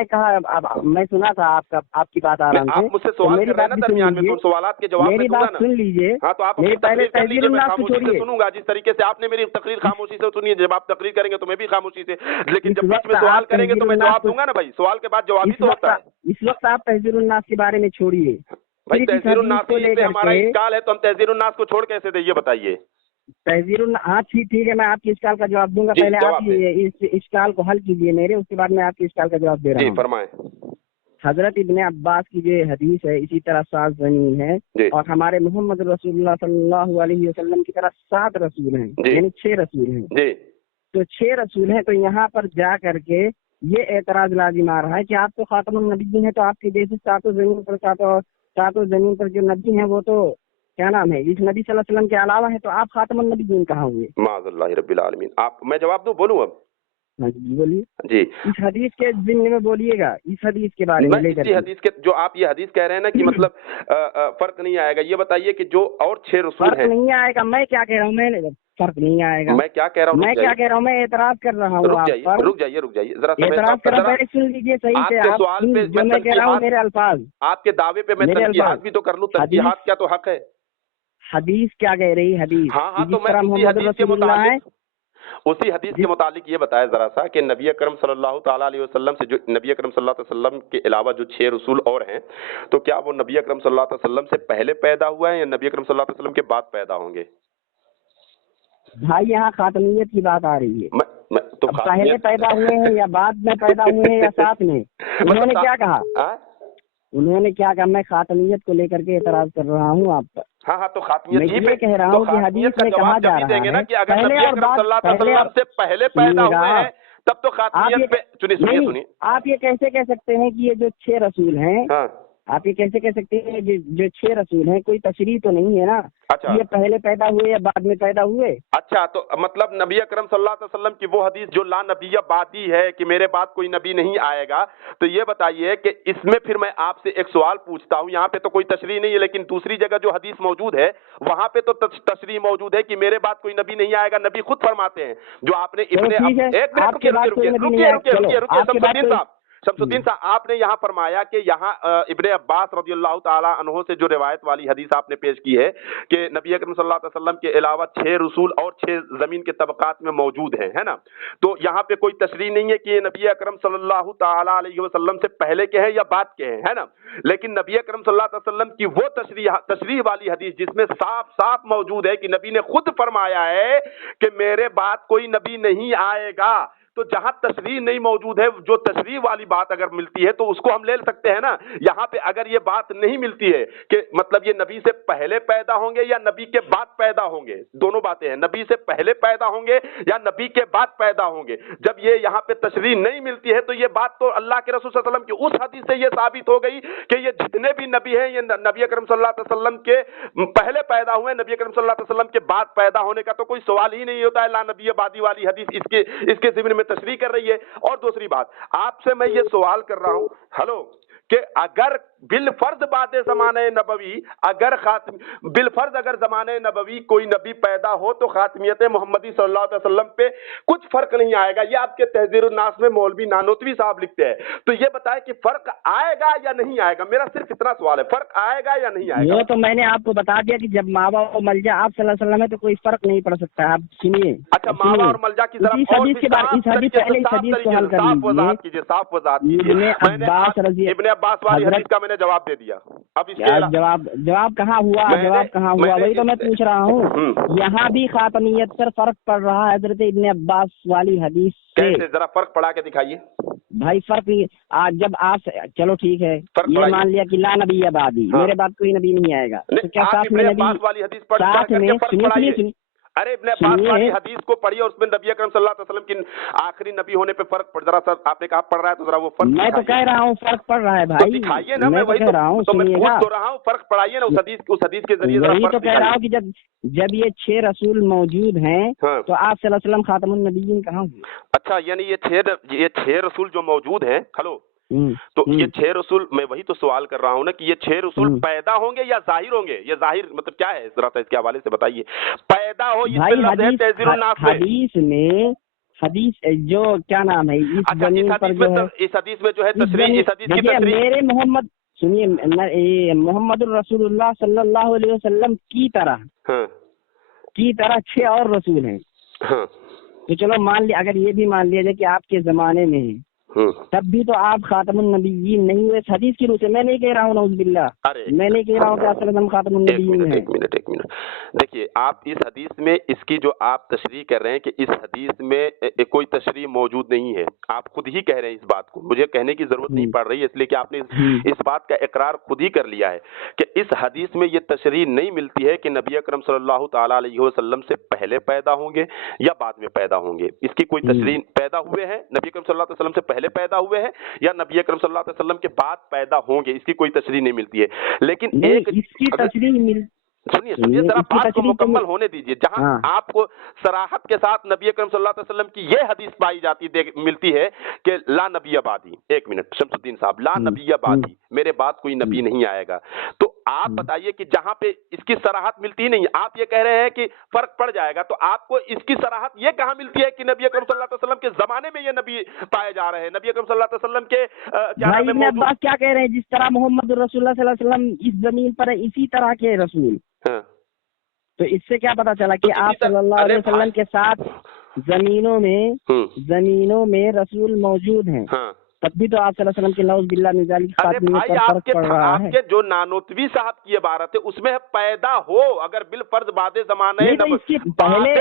मैं सुना था आपकी बात आराम से, आप मुझसे सवाल कर रहे हैं ना दरमियान में, तो सवालों के जवाब मेरी बात सुन लीजिए। हाँ, तो आप पहले तहज़ीरुन नास को छोड़िए, सुनूंगा जिस तरीके से आपने मेरी तकरीर खामोशी से सुनी है। जब आप तकरीर करेंगे तो मैं भी खामोशी से, लेकिन जब बीच में सवाल करेंगे तो मैं जवाब दूंगा ना भाई, सवाल के बाद जवाब ही तो होता है। इस वक्त आप तहज़ीरुन नास के बारे में छोड़िए भाई, तहज़ीरुन नास पे हमारा इस्काल है तो हम तहज़ीरुन नास को छोड़ कैसे दे, ये बताइए। तहज़ीरुन, हाँ ठीक है, मैं आपकी इस्काल का जवाब दूंगा। पहले आप इस इस्काल को हल कीजिए मेरे, उसके बाद मैं आपकी इस्काल का जवाब दे रहा हूँ। फरमाएं। हजरत इब्ने अब्बास की जो हदीस है, इसी तरह 7 ज़मीन है, और हमारे मोहम्मद रसूलुल्लाह सल्लल्लाहु अलैहि वसल्लम की तरह 7 रसूल हैं, यानी 6 रसूल हैं। तो 6 रसूल हैं, तो यहाँ पर जा करके ये एतराज लाजिम आ रहा है कि आप तो खातमुन नबिय्यीन है, तो आपके जैसे सातों जमीन पर जो नबी हैं वो तो क्या नाम है, इस नबी सल्लल्लाहु अलैहि वसल्लम के अलावा है, तो आप खातमुन नबिय्यीन कहाँ हुए? माज़अल्लाह रब्बिल आलमीन। आप, मैं जवाब दूं, बोलूं अब? हाँ जी, बोलिए जी। इस हदीस के ज़िम्न में बोलिएगा, इस हदीस के बारे में लेकर। हदीस के जो आप ये हदीस कह रहे हैं ना कि मतलब फर्क नहीं आएगा, ये बताइए कि जो और 6 रसूल हैं। फर्क नहीं आएगा, मैं क्या कह रहा हूँ, मैं फर्क नहीं आएगा, मैं क्या कह रहा हूँ, मैं एतराज कर रहा हूँ। रुक जाइए जरा, एतराज कर पहले सुन लीजिए सही से। आप सवाल पे जो मैं कह रहा हूँ, मेरे अल्फाज, आपके दावे पे मैं तनकीहात भी तो कर लूं, तनकीहात क्या तो हक है। हदीस क्या कह रही है? हदीस, हाँ, तो मैं उसी हदीस के मुतालिक ये बताया जरा सा कि नबी अकरम सल्लल्लाहु ताला अलैहि वसल्लम से, जो नबी अकरम सल्लल्लाहु अलैहि वसल्लम के अलावा जो 6 रसूल और हैं, तो क्या वो नबी अकरम सल्लल्लाहु अलैहि वसल्लम से पहले पैदा हुआ है या नबी अकरम सल्लल्लाहु अलैहि वसल्लम के बाद पैदा होंगे? भाई, यहाँ खातमियत की बात आ रही है। तो पहले पैदा हुए हैं या बाद में पैदा हुए हैं या साथ में? उन्होंने क्या कहा? उन्होंने क्या कहा? मैं खातमियत को लेकर के एतराज कर रहा हूँ आप पर। हाँ, तो खातमियत ये कह रहा हूँ कि हदीस में कहा जा रहा है कि अगर नबी अकरम सल्लल्लाहु अलैहि वसल्लम से पहले पैदा हुए हैं तब तो खातमियत पे। सुनिए, आप ये कैसे कह सकते हैं कि ये जो 6 रसूल हैं, आप ये कैसे कह सकते हैं जो 6 रसूल हैं, कोई तशरीह तो नहीं है ना? अच्छा, ये पहले पैदा हुए या बाद में पैदा हुए? अच्छा, तो मतलब नबी अकरम सल्लल्लाहु अलैहि वसल्लम की वो हदीस जो ला नबिया बादी है कि मेरे बाद कोई नबी नहीं आएगा, तो ये बताइए कि इसमें फिर मैं आपसे एक सवाल पूछता हूँ, यहाँ पे तो कोई तशरीह नहीं है, लेकिन दूसरी जगह जो हदीस मौजूद है वहां पे तो तशरीह मौजूद है कि मेरे बाद कोई नबी नहीं आएगा। नबी खुद फरमाते हैं, जो आपने एक मिनट रुकिए शमसुद्दीन साहब, आपने यहाँ फरमाया कि यहाँ इब्ने अब्बास रज़ियल्लाहु ताला अन्हु से जो रिवायत वाली हदीस आपने पेश की है कि नबी अकरम सल्लल्लाहु अलैहि वसल्लम के अलावा 6 रसूल और 6 जमीन के तबकात में मौजूद हैं, है ना? तो यहाँ पे कोई तशरीह नहीं है कि ये नबी अकरम सल्लल्लाहु ताला अलैहि वसल्लम से पहले के हैं या बाद के हैं, है ना? लेकिन नबी अकरम सल्लल्लाहु अलैहि वसल्लम की वो तशरीह वाली हदीस जिसमें साफ साफ मौजूद है कि नबी ने खुद फरमाया है कि मेरे बाद कोई नबी नहीं आएगा, तो जहां तशरीह नहीं मौजूद है, जो तशरीह वाली बात अगर मिलती है तो उसको हम ले सकते हैं ना। यहाँ पे अगर ये बात नहीं मिलती है कि मतलब ये नबी से पहले पैदा होंगे या नबी के बाद पैदा होंगे, दोनों बातें हैं, नबी से पहले पैदा होंगे या नबी के बाद पैदा होंगे, जब ये यहाँ पे तशरीह नहीं मिलती है तो ये बात तो अल्लाह के रसूल सल्लल्लाहु अलैहि वसल्लम की उस हदीस से ये साबित हो गई कि ये जितने भी नबी हैं ये नबी अकरम सल्लल्लाहु अलैहि वसल्लम के पहले पैदा हुए, नबी अकरम सल्लल्लाहु अलैहि वसल्लम के बाद पैदा होने का तो कोई सवाल ही नहीं होता है। ला नबी बादी वाली हदीस इसके ज़िम्न में तशरीह कर रही है। और दूसरी बात, आपसे मैं ये सवाल कर रहा हूं, हेलो, कि अगर बिल फर्ज बादे ज़माने नबवी, अगर बिल फर्ज अगर ज़माने नबवी कोई नबी पैदा हो तो खातमियत मोहम्मदी सल्लल्लाहु अलैहि वसल्लम पे कुछ फर्क नहीं आएगा, ये आपके तहज़ीरुन नास में मौलवी नानोतवी साहब लिखते हैं। तो ये बताएं कि फर्क आएगा या नहीं आएगा, मेरा सिर्फ इतना सवाल है, फर्क आएगा या नहीं आएगा? वो तो मैंने आपको बता दिया कि जब माँ बाप और मलजा आप सल्लल्लाहु अलैहि वसल्लम है तो कोई फर्क नहीं पड़ सकता। आप सुनिए। अच्छा, माँ बाप और मलजा की तरफ साफ वजाहत कीजिए। इब्ने अब्बास वाली हदीस का मैंने जवाब दे दिया। अब इसके जवाब कहाँ हुआ? वही तो मैं पूछ रहा हूँ। यहाँ भी खातमियत पर फर्क पड़ रहा है हजरत इब्ने अब्बास वाली हदीस से। कैसे, जरा फर्क पड़ा के दिखाइए भाई। फर्क आज जब आप, चलो ठीक है, ये मान लिया कि ला नबी बादी, मेरे बाद कोई नबी नहीं आएगा, तो क्या साथ में नबी वाली हदीस पर साथ में? सुनिए, अरे इब्ने अब्बास वाली हदीस को पढ़िए, उसमें नबी अकरम सल्लल्लाहु अलैहि वसल्लम की आखिरी नबी होने पे फर्क पड़, जरा सर आपने कहा पड़ रहा है तो जरा वो फर्क मैं तो कह रहा हूँ फर्क पड़ रहा है भाई, तो दिखाइए ना। मैं वही कह रहा हूँ, तो मैं पूछ तो रहा हूँ, फर्क पढ़ाइए ना उस हदीस के जरिए। वही तो कह रहा हूँ कि जब ये 6 रसूल मौजूद हैं तो आप सल्लल्लाहु अलैहि वसल्लम खातमुन नबिय्यीन कहाँ हुए? अच्छा, यानी ये 6 रसूल जो मौजूद हैं, हेलो, तो ये 6 रसूल, मैं वही तो सवाल कर रहा हूँ ना कि ये 6 रसूल पैदा होंगे या जाहिर होंगे? ये जाहिर मतलब क्या है, जरा सा इसके हवाले से बताइए। पैदा हो, हदीस जो क्या नाम है इस जमीन पर जो है, इस हदीस में जो है तशरीह, इस हदीस की तशरीह मेरे मोहम्मद, सुनिए, मोहम्मद रसूलुल्लाह सल्लल्लाहु अलैहि वसल्लम की तरह 6 और रसूल हैं। तो चलो मान लिया, अगर ये भी मान लिया जाए कि आपके जमाने में है, तब भी तो आप खातमुन नबिय्यीन नहीं हुए इस हदीस की रूह से। मैं नहीं कह रहा हूँ नऊज़ुबिल्लाह, मैं नहीं कह रहा हूँ कि आप खातमुन नबिय्यीन हैं। एक मिनट देखिए, आप इस हदीस में इसकी जो आप तशरीह कर रहे हैं कि इस हदीस में कोई तशरीह मौजूद नहीं है, आप खुद ही कह रहे हैं इस बात को, मुझे कहने की जरूरत नहीं पड़ रही है, इसलिए कि आपने इस बात का इकरार खुद ही कर लिया है कि इस हदीस में ये तशरीह नहीं मिलती है कि नबी अकरम सल्लल्लाहु ताला अलैहि वसल्लम से पहले पैदा होंगे या बाद में पैदा होंगे। इसकी कोई तशरीह, पैदा हुए हैं नबी अकरम सल्लल्लाहु अलैहि वसल्लम से पहले पैदा हुए हैं या नबी अकरम सल्लल्लाहु अलैहि वसल्लम के बाद पैदा होंगे, इसकी कोई तशरीह नहीं मिलती है। लेकिन इसकी तशरीह सुनिए जरा बात को मुकम्मल होने दीजिए। जहां आपको सराहत के साथ नबी अकरम सल्लल्लाहु अलैहि वसल्लम की ये हदीस पाई जाती मिलती है कि ला नबी बादी, एक मिनट शमसुद्दीन साहब, ला नबी बादी, मेरे बाद कोई नबी नहीं आएगा, तो आप बताइए कि जहां पे इसकी सराहत मिलती ही नहीं, आप ये कह रहे हैं कि फर्क पड़ जाएगा, तो आपको इसकी सराहत ये कहां मिलती है कि नबी अकरम सल्लल्लाहु अलैहि वसल्लम के जमाने में ये नबी पाए जा रहे हैं? नबी अकरम सल्लल्लाहु अलैहि वसल्लम के क्या कह रहे हैं, जिस तरह मोहम्मद रसूलुल्लाह सल्लल्लाहु अलैहि वसल्लम इस जमीन पर इसी तरह के रसूल, तो इससे क्या पता चला कि आप सल्लल्लाहु अलैहि वसल्लम के साथ जमीनों में रसूल मौजूद हैं, तब भी तो आप सल्लल्लाहु अलैहि वसल्लम के नौज़ बिल्लाह मिन ज़ालिक खातमियत पर फर्क पड़ रहा है। आपके जो नानोतवी साहब की इबारत है उसमें है पैदा हो, अगर बिल फर्ज बादे ज़माने पहले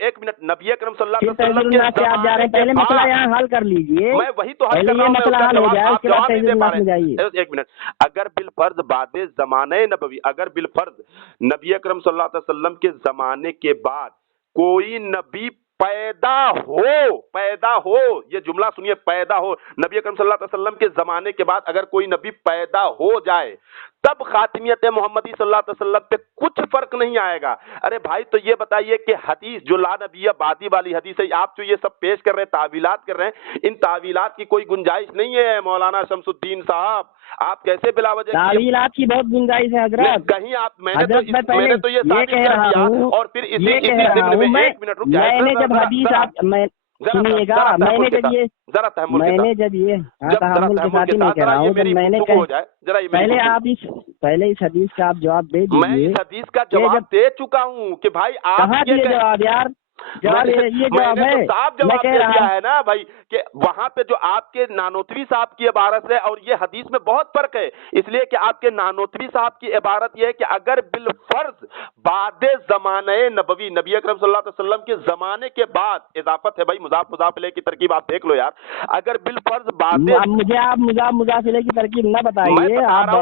एक मिनट, नबी अकरम सल्लल्लाहु अलैहि वसल्लम के आप जा रहे हैं, पहले मसला यहाँ हल कर लीजिए, मैं वही तो पहले ये मसला हल हो जाए, उसके बाद तहज़ीरुन्नास में जाइए। एक मिनट, अगर बिल फर्ज बादे ज़माने नबवी, अगर बिल फर्ज नबी अकरम सल्लल्लाहु अलैहि वसल्लम के जमाने के बाद कोई नबी पैदा हो, ये जुमला सुनिए, पैदा हो। नबी अकरम सल्लल्लाहु अलैहि वसल्लम के जमाने के बाद अगर कोई नबी पैदा हो जाए तब खातिमियत मोहम्मदी सल्लल्लाहु अलैहि वसल्लम पे कुछ फर्क नहीं आएगा। अरे भाई तो ये बताइए कि हदीस जो ला नबिया बादी वाली हदीस है, आप जो ये सब पेश कर रहे हैं, तावीलात कर रहे हैं, इन तावीलात की कोई गुंजाइश नहीं है मौलाना शमसुद्दीन साहब। आप कैसे बिला वजह तावीलात की बहुत गुंजाइश है हजरत। कहीं आप मैंने तो ये साबित कर दिया और फिर इसी जिम्न में एक मिनट रुक जाए। मैंने जब हदीस सुनिएगा, मैंने जब ये तहम्मुल के साथ ही नहीं कह रहा हूँ, जब मैंने पहले इस हदीस का आप जवाब दे दीजिए। मैं इस हदीस का जवाब दे चुका हूँ कि भाई आप कहाँ दिए जवाब यार, जवाब ये जवाब है, साफ जवाब दे दिया है ना भाई कि वहाँ पे जो आपके नानोतवी साहब की इबारत है और ये हदीस में बहुत फर्क है, इसलिए कि आपके नानोतवी साहब की इबारत ये है कि अगर बिल फर्ज बादे ज़माने नबवी, नबी अकरम सल्लल्लाहु अलैहि वसल्लम के ज़माने के बाद, इजाफत है भाई, मुज़ाफ मुज़ाफ इलैह की तरकीब आप देख लो यार, अगर बिल फर्ज बादे, मुझे आप मुज़ाफ इलैह की तरकीब न बताइए,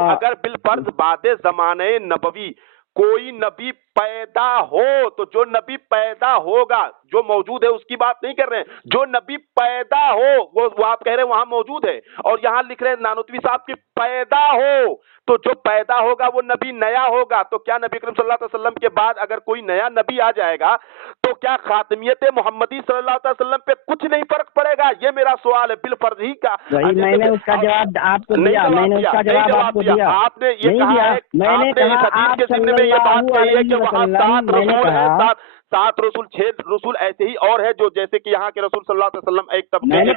अगर बिल फर्ज बादे ज़माने नबवी कोई नबी पैदा हो तो जो नबी पैदा होगा, जो मौजूद है उसकी बात नहीं कर रहे हैं, जो नबी पैदा हो वो आप कह रहे हैं वहां मौजूद है, और यहां लिख रहे हैं नानोतवी साहब की पैदा हो तो जो पैदा होगा वो नबी नया होगा। तो क्या नबी अकरम सल्लल्लाहु अलैहि वसल्लम के बाद अगर कोई नया नबी आ जाएगा तो क्या खातमियत मोहम्मदी सल्लल्लाहु अलैहि वसल्लम पे कुछ नहीं फर्क पड़ेगा? ये मेरा सवाल है बिल फर्ज ही का। मैंने उसका जवाब आपको दिया, मैंने उसका जवाब आपको दिया। आपने ये कहा है, मैंने कहा आप में ये बात कही है कि वहाँ 7 रसूल है, 7 रसूल 6 रसूल ऐसे ही और है जो जैसे कि यहाँ के रसूल सल्लल्लाहु अलैहि वसल्लम एक तबके। मैंने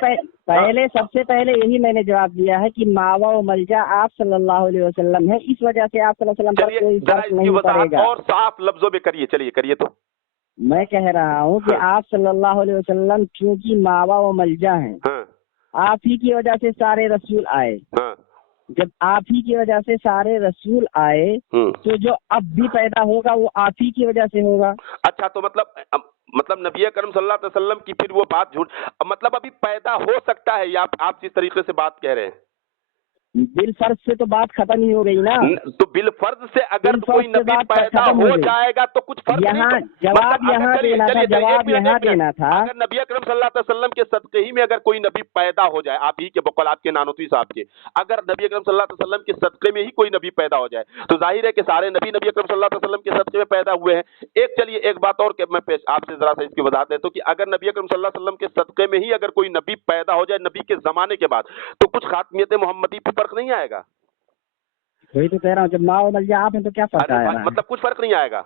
पहले सबसे पहले यही मैंने जवाब दिया है कि मावा व मलजा आप सल्लल्लाहु अलैहि वसल्लम है, इस वजह से आप सल्लल्लाहु अलैहि वसल्लम पर कोई फर्क नहीं पड़ेगा। और साफ लफ्जों में करिए तो मैं कह रहा हूँ कि आप सल्लल्लाहु अलैहि वसल्लम क्योंकि मावा व मलजा हैं, आप ही की वजह से सारे रसूल आए। जब आप ही की वजह से सारे रसूल आए तो जो अब भी पैदा होगा वो आप ही की वजह से होगा। अच्छा, तो मतलब नबी करम सल्लल्लाहु अलैहि वसल्लम की फिर वो बात झूठ, मतलब अभी पैदा हो सकता है, या आप जिस तरीके से बात कह रहे हैं बिल फर्ज से तो बात खत्म ही हो गई ना। तो बिल फर्ज से अगर कोई नबी पैदा हो जाएगा तो कुछ फर्क यहाँ नहीं। जवाब यहाँ देना था, जवाब यहाँ देना था। अगर नबी अकरम सल्लल्लाहु अलैहि वसल्लम के सदक़े ही में अगर कोई नबी पैदा हो जाए, आप ही के बकौल आपके नानोतवी साहब के, अगर नबी अकरम सल्लल्लाहु अलैहि वसल्लम के सदक़े में ही कोई नबी पैदा हो जाए तो जाहिर है कि सारे नबी अकरम सल्लल्लाहु अलैहि वसल्लम के सदक़े में पैदा हुए हैं। एक बात और मैं आपसे जरा सा इसकी वजाहत देता हूँ कि अगर नबी अकरम सल्लल्लाहु अलैहि वसल्लम के सदक़े में ही अगर कोई नबी पैदा हो जाए नबी के जमाने के बाद तो कुछ खातमियत मोहम्मदी पे फर्क नहीं आएगा। वही तो कह रहा हूँ, जब माँ और मलजा आप हैं तो क्या फर्क आएगा? मतलब कुछ फर्क नहीं आएगा।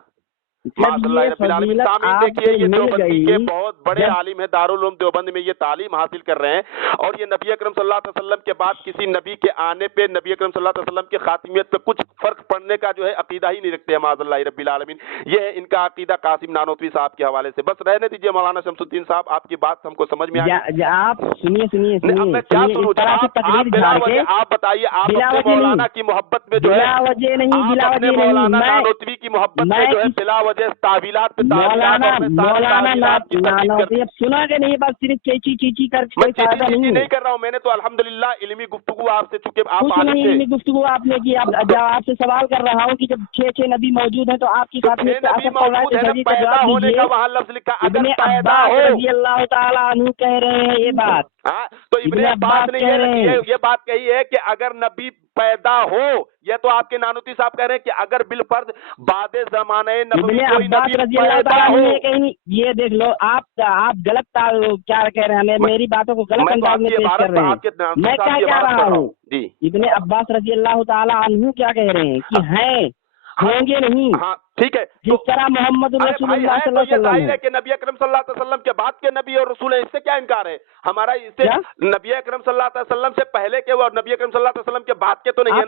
देखिए ये देवबंदी के बहुत बड़े आलिम है, दारुल उलूम देवबंद में ये तालीम हासिल कर रहे हैं और ये नबी अकरम सल्लल्लाहु अलैहि वसल्लम के बाद किसी नबी के आने पे नबी अकरम सल्लल्लाहु अलैहि वसल्लम की खातिमियत पे कुछ फर्क पड़ने का जो है अकीदा ही नहीं रखते हैं माज़अल्लाह रब्बिल आलमीन। ये है इनका अकीदा कासिम नानोतवी साहब के हवाले से। बस रहने दीजिए मौलाना शमसुद्दीन साहब, आपकी बात हमको समझ में आ गई। आप सुनिए अब मैं क्या सुनूं? आप बताइए, आप अपने मौलाना की मोहब्बत में जो है मौलाना नानोतवी की मोहब्बत में जो है बिला वजह तावीलात मौलाना सुना के नहीं, बस सिर्फ चीची करके नहीं कर रहा हूँ। मैंने तो अल्हम्दुलिल्लाह इल्मी गुफ्तगू आपसे, चूंकि आप इल्मी गुफ्तगू आपने की, आपसे सवाल कर रहा हूँ कि जब 6 नबी मौजूद है तो आपकी पैदा होने का वहाँ लफ्ज लिखा, अगर पैदा हो रज़ी अल्लाह ताला अन्हु कह रहे हैं ये बात। तो इब्ने अब्बास ने ये बात कही है कि अगर नबी पैदा हो, ये तो आपके नानोतवी साहब कह रहे हैं कि अगर बिल फर्ज बादे ज़माने नबी कोई नबी पैदा हो। ये देख लो, आप गलत क्या कह रहे हैं, मेरी बातों को गलत अंदाज में पेश कर रहे हैं। मैं क्या कह रहा हूँ, इब्ने अब्बास रज़ी अल्लाह ताला अन्हु क्या कह रहे हैं कि हैं, होंगे नहीं। हाँ ठीक है, जिस तरह मोहम्मद रसूलुल्लाह सल्लल्लाहु अलैहि वसल्लम है कि नबी अकरम सल्लल्लाहु अलैहि वसल्लम के बाद के नबी और रसूल है, इससे क्या इनकार है हमारा? इससे नबी अकरम सल्लल्लाहु अलैहि वसल्लम से पहले के और नबी अकरम सल्लल्लाहु अलैहि वसल्म के बाद के तो नहीं है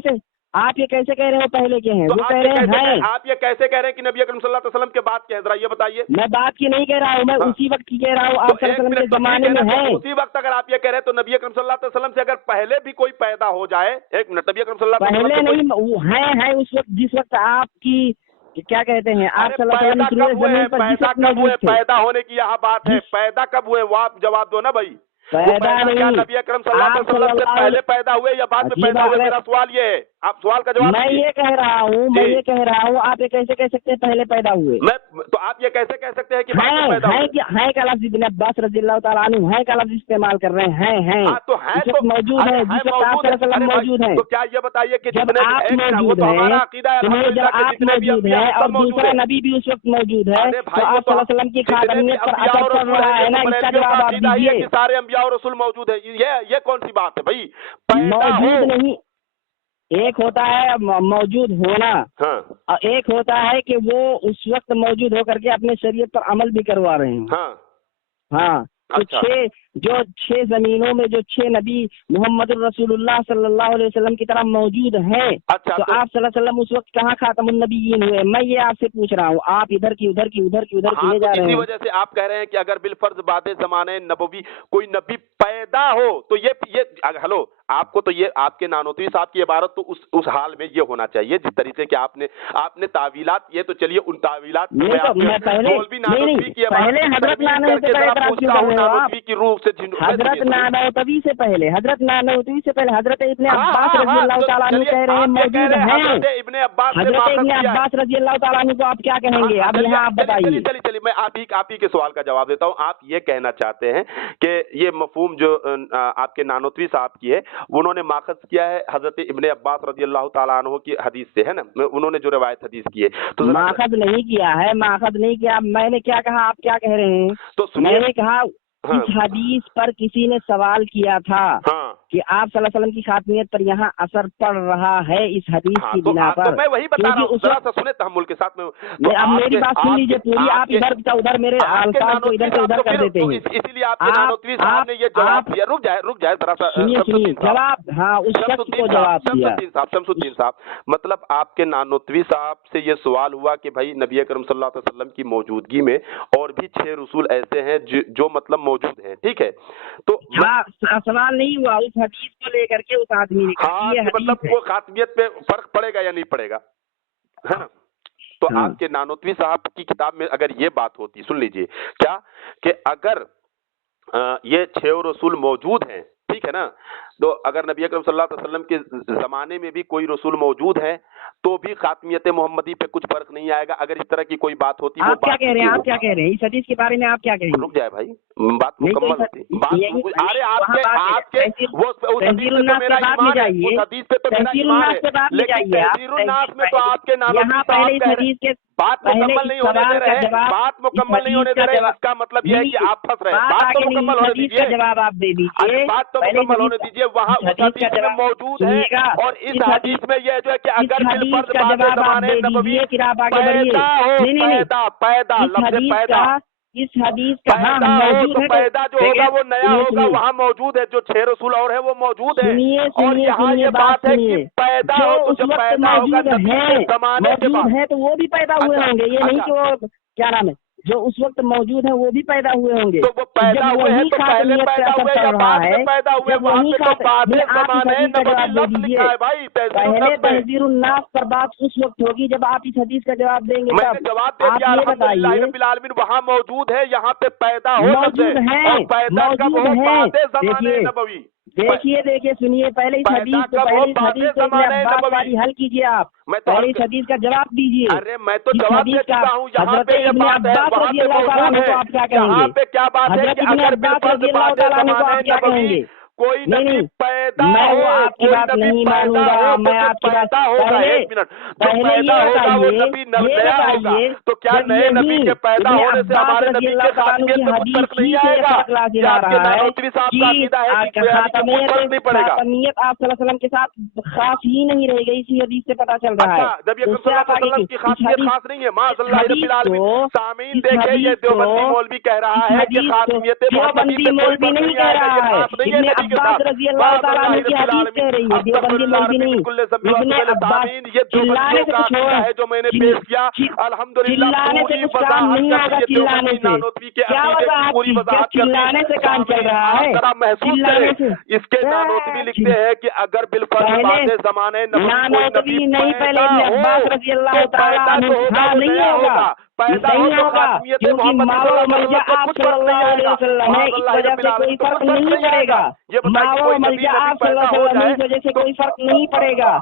ना। आप ये कैसे कह रहे हो पहले के हैं? वो कह रहे हैं। आप ये कैसे कह रहे हैं कि नबी अकरम सल्लल्लाहु अलैहि वसल्लम के बाद के हैं? जरा ये बताइए। मैं बात की नहीं कह रहा हूँ, मैं उसी वक्त की कह रहा हूँ, आप सल्लल्लाहु अलैहि वसल्लम के जमाने में है। उसी वक्त अगर आप ये कह रहे हैं तो नबी अकरम सल्लल्लाहु अलैहि वसल्लम से अगर पहले भी कोई पैदा हो जाए, एक मिनट, नबी अकरम सल्लल्लाहु अलैहि वसल्लम पहले नहीं है उस वक्त, जिस वक्त आपकी क्या कहते हैं, आप पैदा होने की यहाँ बात है, पैदा कब हुए वो आप जवाब दो ना भाई। पैदा नहीं, नबी अकरम सल्लल्लाहु अलैहि वसल्लम से पहले पैदा हुए या बाद में पैदा हुए, मेरा सवाल ये है। आप सवाल का जवाब मैं ये कह रहा हूँ आप ये कैसे कह सकते हैं पहले पैदा हुए? तो आप ये कैसे कह सकते हैं कि बाद में पैदा हुए? है का लफ्ज़ इब्न अब्बास रज़ियल्लाहु ताला अन्हु है का लफ्ज़ इस्तेमाल कर रहे हैं तो है तो मौजूद है, जिस वक्त आप सल्लल्लाहु अलैहि वसल्लम मौजूद है। तो क्या ये बताइए कि जब आप मौजूद हैं, जब आप मौजूद हैं और दूसरा नबी भी उस वक्त मौजूद है, तो आप सल्लल्लाहु अलैहि वसल्लम की खातमियत पर असर पड़ रहा है ना? इसका जवाब आप दीजिए। सारे अंबिया और रसूल मौजूद है, ये कौन सी बात है भाई? मौजूद नहीं, एक होता है मौजूद होना, और एक होता है कि वो उस वक्त मौजूद होकर के अपने शरीयत पर अमल भी करवा रहे हैं। हाँ तो अच्छा। छह जमीनों में जो 6 नबी मोहम्मद रसूलुल्लाह सल्लल्लाहु अलैहि वसल्लम की तरह मौजूद हैं, अच्छा, तो आप सल्लल्लाहु अलैहि वसल्लम उस वक्त कहाँ खातमुन नबीयीन हुए? मैं ये आपसे पूछ रहा हूँ, आप इधर की उधर की किए जा रहे हैं। इसी वजह से आप कह रहे हैं कि अगर बिलफर्ज बादे ज़माने नबवी कोई नबी पैदा हो तो ये हेलो, आपको तो ये आपके नानोतवी साहब की इबारत तो उस हाल में ये होना चाहिए जिस तरीके के आपने तावीलात, ये तो चलिए उन तावीलात की रूह से हजरत नानोतवी से पहले हजरत इब्ने अब्बास रज़ियल्लाहु ताला अन्हु कह रहे हैं मौजूद हैं। हजरत इब्ने अब्बास रज़ियल्लाहु ताला अन्हु को आप क्या कहेंगे? अब यहाँ आप बताइए। चलिए मैं आप ही के सवाल का जवाब देता हूँ। आप ये कहना चाहते हैं कि ये मफहूम जो आपके नानोतवी साहब की है उन्होंने माखज़ किया है हजरत इब्ने अब्बास रज़ियल्लाहु ताला अन्हु की हदीस से, है ना? उन्होंने जो रिवायत हदीस की है तो माखज़ नहीं किया। मैंने क्या कहा, आप क्या कह रहे हैं? तो मैंने कहा इस हदीस पर किसी ने सवाल किया था कि आप सल्लल्लाहु अलैहि वसल्लम की खातमियत पर यहाँ असर पड़ रहा है इस हदीस की बिना पर। तो मैं वही बता रहा हूँ, जरा सा सुने तहम्मुल के साथ में। अब मेरी बात सुन लीजिए पूरी, आप इधर का उधर मेरे अल्फाज को इधर से उधर कर देते हैं। इसीलिए आपके नानोतवी साहब ने ये जवाब दिया। रुक जाए जरा सा, सुनिए जवाब। हाँ, उस शख्स को जवाब दिया शमसुद्दीन साहब। मतलब आपके नानोतवी साहब से ये सवाल हुआ कि भाई नबी अकरम सल्लल्लाहु अलैहि वसल्लम की मौजूदगी में और भी 6 रसूल ऐसे हैं जो मतलब मौजूद हैं, ठीक है? तो सवाल नहीं हुआ उस हदीस को लेकर के उस आदमी ने कहा ये मतलब वो खातमियत पे फर्क पड़ेगा या नहीं पड़ेगा, है ना? तो आपके नानोतवी साहब की किताब में अगर ये बात होती, सुन लीजिए क्या, कि अगर ये 6 रसूल मौजूद हैं, ठीक है ना, तो अगर नबी अकरम सल्लल्लाहु अलैहि वसल्लम के ज़माने में भी कोई रसूल मौजूद है तो भी खातमियत मोहम्मदी पे कुछ फर्क नहीं आएगा। अगर इस तरह की कोई बात होती, आप क्या कह रहे हैं इस हदीस के बारे में? आप क्या कहेंगे? रुक जाए भाई, बात मुकम्मल होती। अरे आपके वो उस हदीस पे तो मेरा ईमान है, उस हदीस पे तो मेरा ईमान है, लेकिन तहज़ीरुन्नास में तो आपके नानोतवी बात मुकम्मल नहीं होने दे रहे हैं, बात मुकम्मल नहीं होने दे रहे हैं। इसका मतलब यह है कि आप फंस रहे हैं। बात तो मुकम्मल होने दीजिए, जवाब आप दे दीजिए। बात तो मुकम्मल होने दीजिए। वहाँ उस हदीस में मौजूद है और इस हदीस में यह जो है कि अगर बिलफर्ज बादे ज़माने नबवी पैदा इस हदीस का पैदा जो होगा वो नया होगा, वहाँ मौजूद है। जो 6 रसूल और है वो मौजूद है। और यहाँ ये बात है कि पैदा हो तो जब पैदा होगा ज़माने के बाद है तो वो भी पैदा हुए होंगे। ये नहीं कि वो क्या नाम है जो उस वक्त मौजूद है वो भी पैदा हुए होंगे। तो वो पैदा हुए हैं तो पहले पैदा हुए या बाद में पैदा हुए? वहाँ पे तो बाद में ज़माने नबवी लफ्ज़ लिखा है भाई। पहले तहज़ीरुन्नास पर बात उस वक्त होगी जब आप इस हदीस का जवाब देंगे। मैंने जवाब दे दिया, अल्हम्दुलिल्लाह रब्बिल आलमीन। वहाँ मौजूद है, यहाँ पे पैदा हो मौजूद है, पैदा कब हो? बादे ज़माने नबवी। देखिए सुनिए, पहले इस हदीस को वाली हल कीजिए। आप पहले इस हदीस का जवाब दीजिए। अरे मैं तो जवाब दे चुका हूँ। यहाँ पे ये बात है, वहाँ पे मौजूद है। आप क्या यहाँ पे क्या बात है कि अगर बिलफर्ज बादे ज़माने नबवी कोई नबी पैदा हो, आपकी बात नहीं मानूंगा। मैं आपकी बात होगा, एक मिनट, जो पैदा होगा वो नबी नया होगा। तो क्या नए नबी के पैदा होने से हमारे नबी के खातमियत में कुछ फर्क नहीं आएगा? आपके नानोतवी साहब का अकीदा है कि फर्क नहीं पड़ेगा। खातमियत आप सल्लल्लाहु अलैहि वसल्लम के साथ खास ही नहीं रह गई, इसी हदीस से पता चल रहा है। नबी अकरम सल्लल्लाहु अलैहि वसल्लम की खासियत खास नहीं है। माज़अल्लाह रब्बिल आलमीन। सामीन देखे, ये देवबंदी मौलवी कह रहा है कि खासियत मोहम्मदी पे कोई फर्क नहीं आएगा, ये खास नहीं है नबी के साथ। ये देवबंदियों का अकीदा है जो मैंने पेश किया। अल्हम्दुलिल्लाह पूरी वज़ाहत नानोतवी के अकीदे की पूरी वज़ाहत जरा महसूस करें। इसके नानोतवी लिखते हैं कि अगर बिलफर्ज बादे ज़माने नबी नहीं पैदा हो तो पैदा तो होगा, पैदा हो तो खातमियत मोहम्मदी सल्लल्लाहु अलैहि वसल्लम को कुछ फर्क नहीं आएगा। इस वजह से कोई फर्क नहीं पड़ेगा। ये बताइए कोई नबी पैदा हो जाए इस वजह से कोई फर्क नहीं पड़ेगा।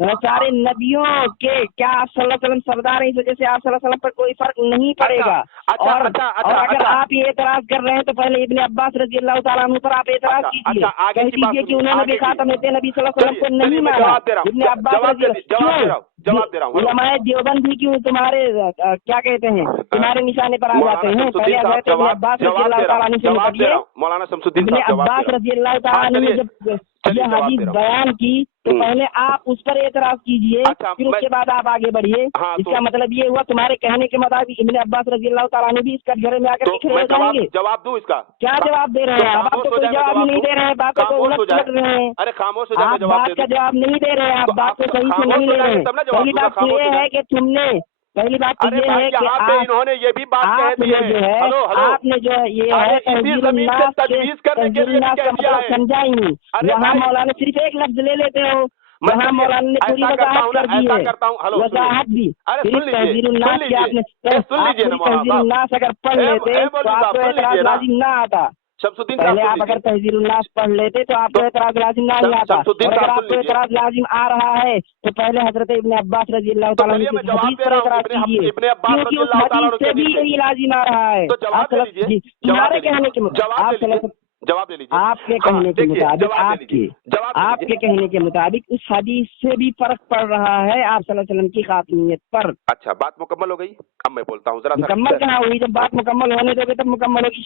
सारे नबियों के क्या आप सल्लल्लाहु अलैहि वसल्लम सरदार हैं, इस वजह से आप सल्लल्लाहु अलैहि वसल्लम पर कोई फर्क नहीं पड़ेगा। और अगर आप ये एतराज कर रहे हैं तो पहले इब्ने अब्बास रजी अल्लाह तआला अन्हु पर आप एतराज कीजिए, कह दीजिए कि उन्होंने भी खातम नबी सल्लल्लाहु अलैहि वसल्म को नहीं माना। इब्ने अब्बास जवाब दे रहा हूँ। उलमाए देवबंद भी क्यों तुम्हारे क्या कहते हैं तुम्हारे निशाने पर आ जाते हैं? पहले इब्ने अब्बास रजी अल्लाह तआला अन्हु से निपटिए। मौलाना शमसुद्दीन इब्ने अब्बास रजी अल्लाह तआला अन्हु ने जब ये हदीस बयान की तो पहले आप उस पर एतराज कीजिए, फिर उसके बाद आप आगे बढ़िए। इसका मतलब ये हुआ तुम्हारे कहने के मुताबिक इब्ने अब्बास रजी अल्लाह तआला अन्हु भी इस कटघरे में आकर खड़े हो जाएंगे। जवाब दूं इसका? क्या जवाब दे रहे हैं आप? तो कोई जवाब नहीं दे रहे हैं, बातों को उलट पलट रहे हैं। अरे खामोश हो जाए, आप बात का जवाब नहीं दे रहे हैं, आप बात को सही से नहीं ले रहे हैं। पहली बात तो ये है कि पहली बात तो ये है कि इन्होंने ये भी बात कह दी है, आपने जो ये है समझा ही नहीं। वहाँ मौलाना सिर्फ एक लफ्ज ले लेते हो, वहाँ मौलाना ने पूरी वजाहत कर दी है, वजाहत भी। तहजीरुन्नास की आपने तहजीरुन्नास अगर पढ़ लेते तो आपको एतराज लाजिम ना आता। पहले आप अगर तहजीरुन्नास पढ़ लेते तो आपको एतराज लाजिम नहीं आता। और अगर आपको एतराज लाजिम आ रहा है तो पहले हजरत इब्ने अब्बास रजी अल्लाह तआला अन्हु की हदीस पर एतराज कीजिए, क्योंकि उस हदीस से भी यही लाजिम आ रहा है। तुम्हारे कहने के मुताबिक जवाब ले लीजिए। आपके कहने के मुताबिक आपके कहने के मुताबिक उस हदीस से भी फर्क पड़ रहा है आप सल्लल्लाहु अलैहि वसल्लम की खातमियत पर। अच्छा, बात मुकम्मल हो गई, अब मैं बोलता हूँ। जरा मुकम्मल कहाँ हुई? जब बात मुकम्मल होने दोगे तब मुकम्मल होगी।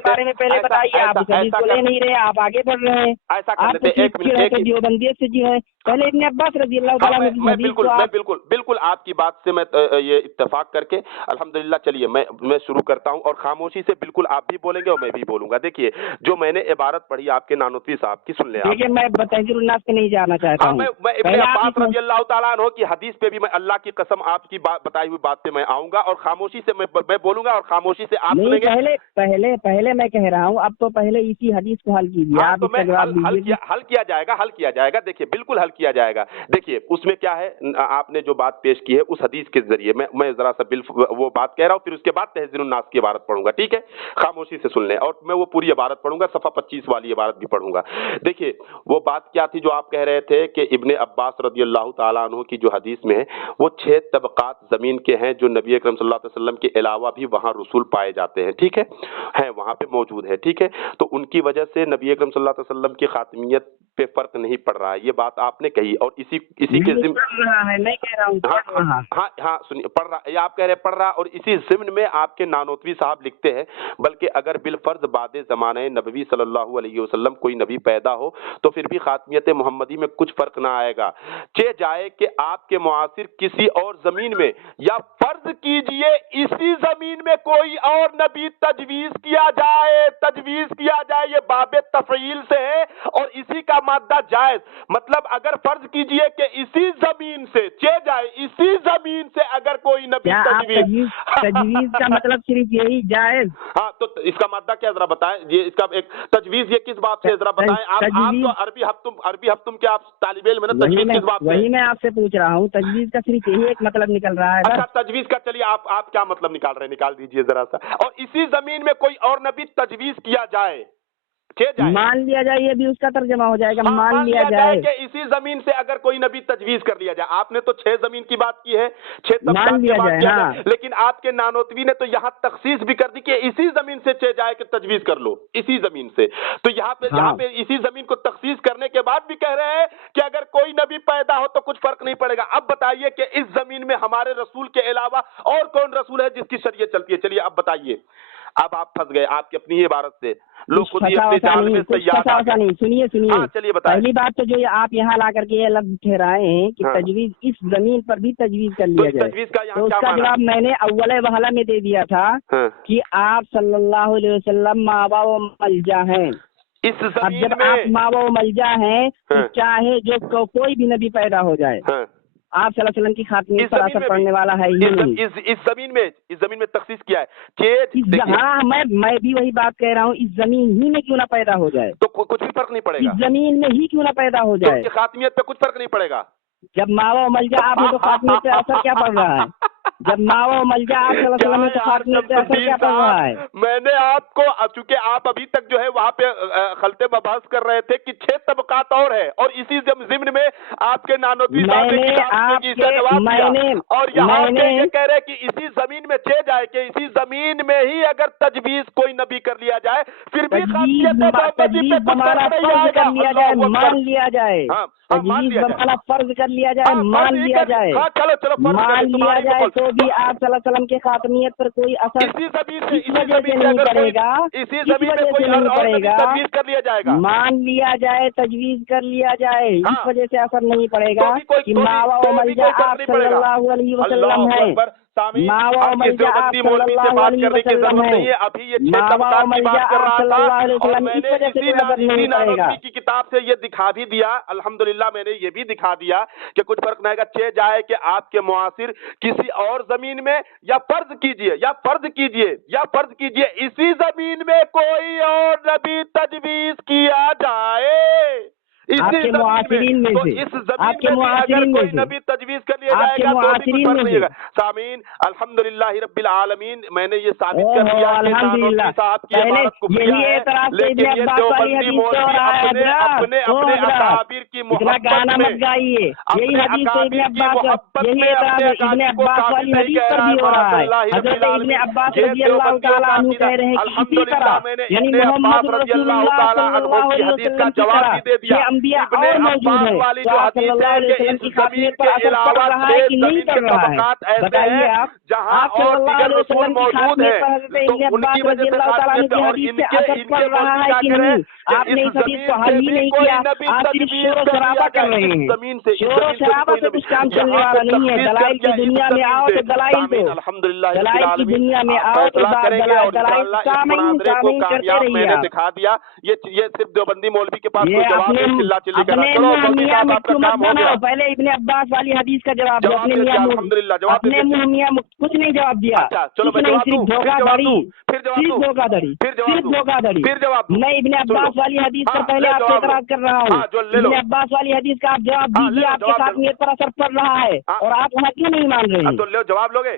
बारे में पहले बताइए, आप उस हदीस को ले नहीं रहे, आप आगे बढ़ रहे हैं। आप देवबंदियत से जो है पहले इब्ने अब्बास रजी अल्लाह तआला मैं बिल्कुल आपकी बात से मैं ये इत्तेफाक करके अल्हम्दुलिल्लाह, चलिए मैं शुरू करता हूँ और खामोशी से बिल्कुल आप भी बोलेंगे और मैं भी बोलूंगा। देखिए, जो मैंने इबारत पढ़ी आपके नानोतवी साहब की, सुन ले। देखिए, मैं तहजीरुन्नास पे नहीं जाना चाहता हूं। मैं इब्ने अब्बास रजी अल्लाह तआला अन्हु की हदीस पे भी मैं अल्लाह की कसम आपकी बताई हुई बात पे मैं आऊंगा और खामोशी से मैं बोलूंगा और खामोशी से आप सुनेंगे। पहले मैं कह रहा हूँ, अब तो पहले इसी हदीस को हल कीजिए। आप तो मैं हल किया जाएगा। देखिए, बिल्कुल हल किया जाएगा। देखिए, उसमें क्या है, आपने जो बात पेश की है उस हदीस के जरिए मैं जरा सा वो बात कह रहा हूँ, फिर उसके बाद तहजीरुन्नास की इबारत पढ़ूंगा, ठीक है? खामोशी से सुन लें और मैं वो पूरी इबारत पढ़ूंगा, सफ़ा 25 वाली इबारत भी पढ़ूंगा। देखिए, वो बात क्या थी जो आप कह रहे थे कि इब्ने अब्बास रज़ी अल्लाह तआला अन्हु की जो हदीस में है वो 6 तबक़ात ज़मीन के हैं जो नबी अकरम सल्लल्लाहु अलैहि वसल्लम के अलावा भी वहाँ रसूल पाए जाते हैं, ठीक है वहाँ पे मौजूद है, ठीक है? तो उनकी वजह से नबी अकरम सल्लल्लाहु अलैहि वसल्लम की खातमियत पे फर्क नहीं पड़ रहा है, ये बात आपने कही। और इसी के ज़िम्न मैं कह रहा हूँ हाँ सुनिए, पढ़ रहा है, आप कह रहे पढ़ रहा, और इसी ज़िम्न में आपके नानोतवी साहब लिखते हैं, बल्कि अगर बिलफर्ज बादे ज़माने नबवी सल्लल्लाहु अलैहि वसल्लम कोई नबी पैदा हो तो फिर भी खातमियत मोहम्मदी में कुछ फर्क ना आएगा, चे जाए कि आपके मुआसिर किसी और जमीन में, या फर्ज कीजिए इसी जमीन में कोई और नबी तजवीज किया जाए, ये बाबे तफईल से है और इसी का मादा जायज। मतलब अगर फर्ज कीजिए कि इसी जमीन से चे जाए, इसी जमीन से अगर कोई नबी तजवीज का मतलब सिर्फ यही जायज? हाँ, तो इसका मादा क्या जरा बताएं, ये इसका एक तजवीज ये किस बात से जरा बताएं। आप तो अरबी हफ्तुम के आप तालिब इल्म में, तजवीज किस बात से? वही मैं आपसे पूछ रहा हूँ, तजवीज का सिर्फ यही एक मतलब निकल रहा है। अच्छा, तजवीज का चलिए आप क्या मतलब निकाल रहे हैं, निकाल दीजिए जरा सा। और इसी जमीन में कोई और नबी तजवीज किया जाए, मान लिया जाए, ये भी उसका तर्जमा हो जाएगा। मान लिया जाए कि इसी जमीन से अगर कोई नबी तजवीज कर लिया जाए। आपने तो 6 जमीन की बात की है, 6 मान लिया जाए, लेकिन आपके नानोतवी ने तो यहाँ तखसीस भी कर दी कि इसी जमीन से चे जाए कि तजवीज कर लो, इसी जमीन से। तो यहाँ पे इसी जमीन को तखसीस करने के बाद भी कह रहे हैं कि अगर कोई नबी पैदा हो तो कुछ फर्क नहीं पड़ेगा। अब बताइए कि इस जमीन में हमारे रसूल के अलावा और कौन रसूल है जिसकी शरीयत चलती है? चलिए अब बताइए, अब आप फंस गए आपकी अपनी ही इबारत से। लोग खुद ही अपने जान में तैयार नहीं। सुनिए चलिए बताइए। पहली बात तो जो आप यहाँ ला करके ये लफ्ज ठहराए हैं कि तजवीज इस जमीन पर भी तजवीज कर लिया जाए, तो उसका जवाब मैंने अव्वल वहला में दे दिया था कि आप सल्लल्लाहु अलैहि वसल्लम मावा व मलजा हैं। इस जमीन जब आप मावा व मलजा हैं तो चाहे जो कोई भी नबी पैदा हो जाए, आप सल्लल्लाहु अलैहि वसल्लम की खातमियत पर असर पड़ने वाला है ही नहीं। इस जमीन में तखसीस किया है। हाँ, मैं भी वही बात कह रहा हूँ, इस जमीन ही में क्यों ना पैदा हो जाए तो कुछ भी फर्क नहीं पड़ेगा। इस जमीन में ही क्यों ना पैदा हो जाए, तो खातमियत पे कुछ फर्क नहीं पड़ेगा। जब मावा मलजा आपने तो खात्मे पे असर क्या पड़ रहा है? जब मावा मलजा आप सल्लल्लाहु अलैहि वसल्लम में तो खात्मे पे असर क्या पड़ रहा है? मैंने आपको, चूंकि आप अभी तक जो है वहाँ पे खलते बहस कर रहे थे कि 6 तबकात और है, और इसी ज़िम्न में आपके नानोतवी साहब ने जवाब दिया, और यहाँ पे ये कह रहे कि इसी जमीन में 6 जाए कि इसी जमीन में ही अगर तजवीज कोई नबी कर लिया जाए फिर भी मान लिया जाए, फर्ज कर लिया जाए, मान लिया जाए, चलो मान लिया जाए तो भी आप सल्लल्लाहु अलैहि वसल्लम के खातमियत पर कोई असर इस वजह से नहीं पड़ेगा, इसी जमीन में कोई तजवीज कर लिया जाएगा, मान लिया जाए, तजवीज कर लिया जाए, इस वजह से असर नहीं पड़ेगा कि मावा व मलजा आप सल्लल्लाहु अलैहि वसल्लम है। मावा मलजा आप सल्लल्लाहु अलैहि वसल्लम है। अभी ये 6 तबकात की बात कर रहा था, और मैंने इसी नानवी की किताब से ये दिखा भी दिया, अल्हम्दुलिल्लाह मैंने ये भी दिखा दिया कि कुछ फर्क नहीं है। 6 जाए कि आपके मुआसिर किसी और जमीन में, या फर्ज कीजिए इसी जमीन में कोई और नबी तजवीज किया जाए, आपके मुआसिरीन में से, आपके मुआसिरीन में से नबी तजवीज कर लिया जाएगा तो भी कुछ फर्क नहीं होगा। सामीन अल्हम्दुलिल्लाह रब्बिल आलमीन, मैंने ये साबित कर दिया कि नानवी साहब की इबारत कुफरिया है, लेकिन ये देवबंदी मौलवी अपने अकाबिर की मोहब्बत में, अपने अकाबिर की मोहब्बत में अपने गाली को काबिल नहीं कह रहा है। अल्हम्दुलिल्लाह मैंने इब्ने अब्बास रज़ियल्लाहु ताला अन्हु की हदीस का जवाब भी दे दिया। इब्ने अब्बास वाली जो हदीस है कि इस जमीन के अलावा 6 जमीन के तबकात ऐसे हैं जहां और दिगर रसूल मौजूद हैं, तो उनकी वजह से खासियत है, और इनके क्या करें कि इस जमीन से भी कोई नबी तजवीज कर लिया जाए, इस जमीन से कुछ काम चलने वाला नहीं है। दलाइल की दुनिया में आओ तो दलाइल दो, अल्हम्दुलिल्लाह दलाइल की दुनिया में आओ तो दलाइल करते रहिए। मैंने दिखा दिया, ये सिर्फ देवबंदी मौलवी के पास कोई जवाब नहीं, चिल्ला चिल्ली करना। पहले इब्ने अब्बास वाली हदीस का जवाब दो, अपने अल्हम्दुलिल्लाह जवाब अपने मुंह मियां कुछ नहीं जवाब दिया। अच्छा चलो मैं जवाब दूं, धोखाधड़ी, फिर जवाब दूं। मैं इब्ने अब्बास वाली हदीस पर पहले आपसे एतराज कर रहा हूँ। इब्ने अब्बास वाली हदीस का आप जवाब दीजिए, आपके खातमियत पर असर पड़ रहा है और आप वहाँ क्यों नहीं मान रहे हैं? तो लो जवाब लोगे?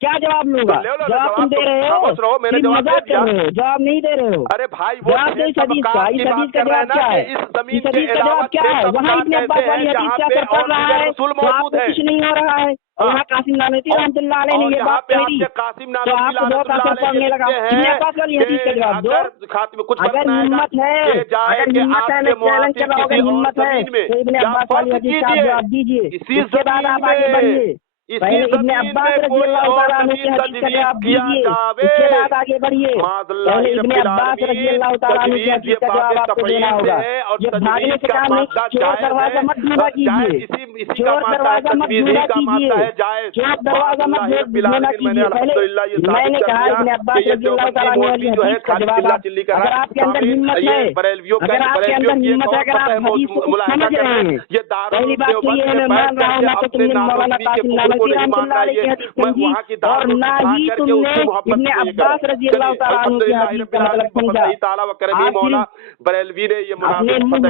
क्या जवाब लूंगा? जवाब तुम दे रहे हो, मैंने जवाब दे दिया, जवाब नहीं दे रहे हो। अरे भाई वो जवाब दो इस हदीस का, इस हदीस का जवाब क्या है? इस हदीस का जवाब क्या है? वहाँ इब्ने अब्बास वाली हदीस का असर पड़ रहा है तो आपको कुछ नहीं हो रहा है। यहाँ कासिम नानवी रहमतुल्लाह अलैह ने ये बात कही तो आपको बहुत असर पड़ने लगा। इब्ने अब्बास वाली हदीस का जवाब दो। अगर हिम्मत है, मैं चैलेंज कर रहा हूँ, अगर हिम्मत है तो इब्ने अब्बास वाली हदीस का जवाब दीजिए, उसके बाद आप आगे बढ़िए। पहले इब्ने अब्बास रज़ियल्लाहु ताला अन्हु की हदीस का जवाब दीजिए, उसके बाद आगे बढ़िए। पहले इब्ने अब्बास रज़ियल्लाहु ताला अन्हु की हदीस का जवाब आपको देना होगा। ये भागने से काम नहीं, चोर दरवाजा मत ढूंढा कीजिए, चोर दरवाजा मत ढूंढा कीजिए, चोर दरवाजा मत ढूंढा कीजिए। पहले मैंने कहा इब्ने अब्बास रज़ियल्लाहु ताला अन्हु की हदीस का जवाब, अगर आपके अंदर हिम्मत है, अगर आपके अंदर हिम्मत है, अगर आप हदीस को समझ रहे हैं, पहली बात तो ये है, मैं मान रहा हूँ ना तो तुमने मौलाना कासिम नानवी रहमतुल्लाह अलैह की हदीस समझी और ना ही तुमने इब्ने अब्बास रज़ियल्लाहु ताला अन्हु की हदीस का मतलब समझा। बरेलवी ने ये अपने मुंह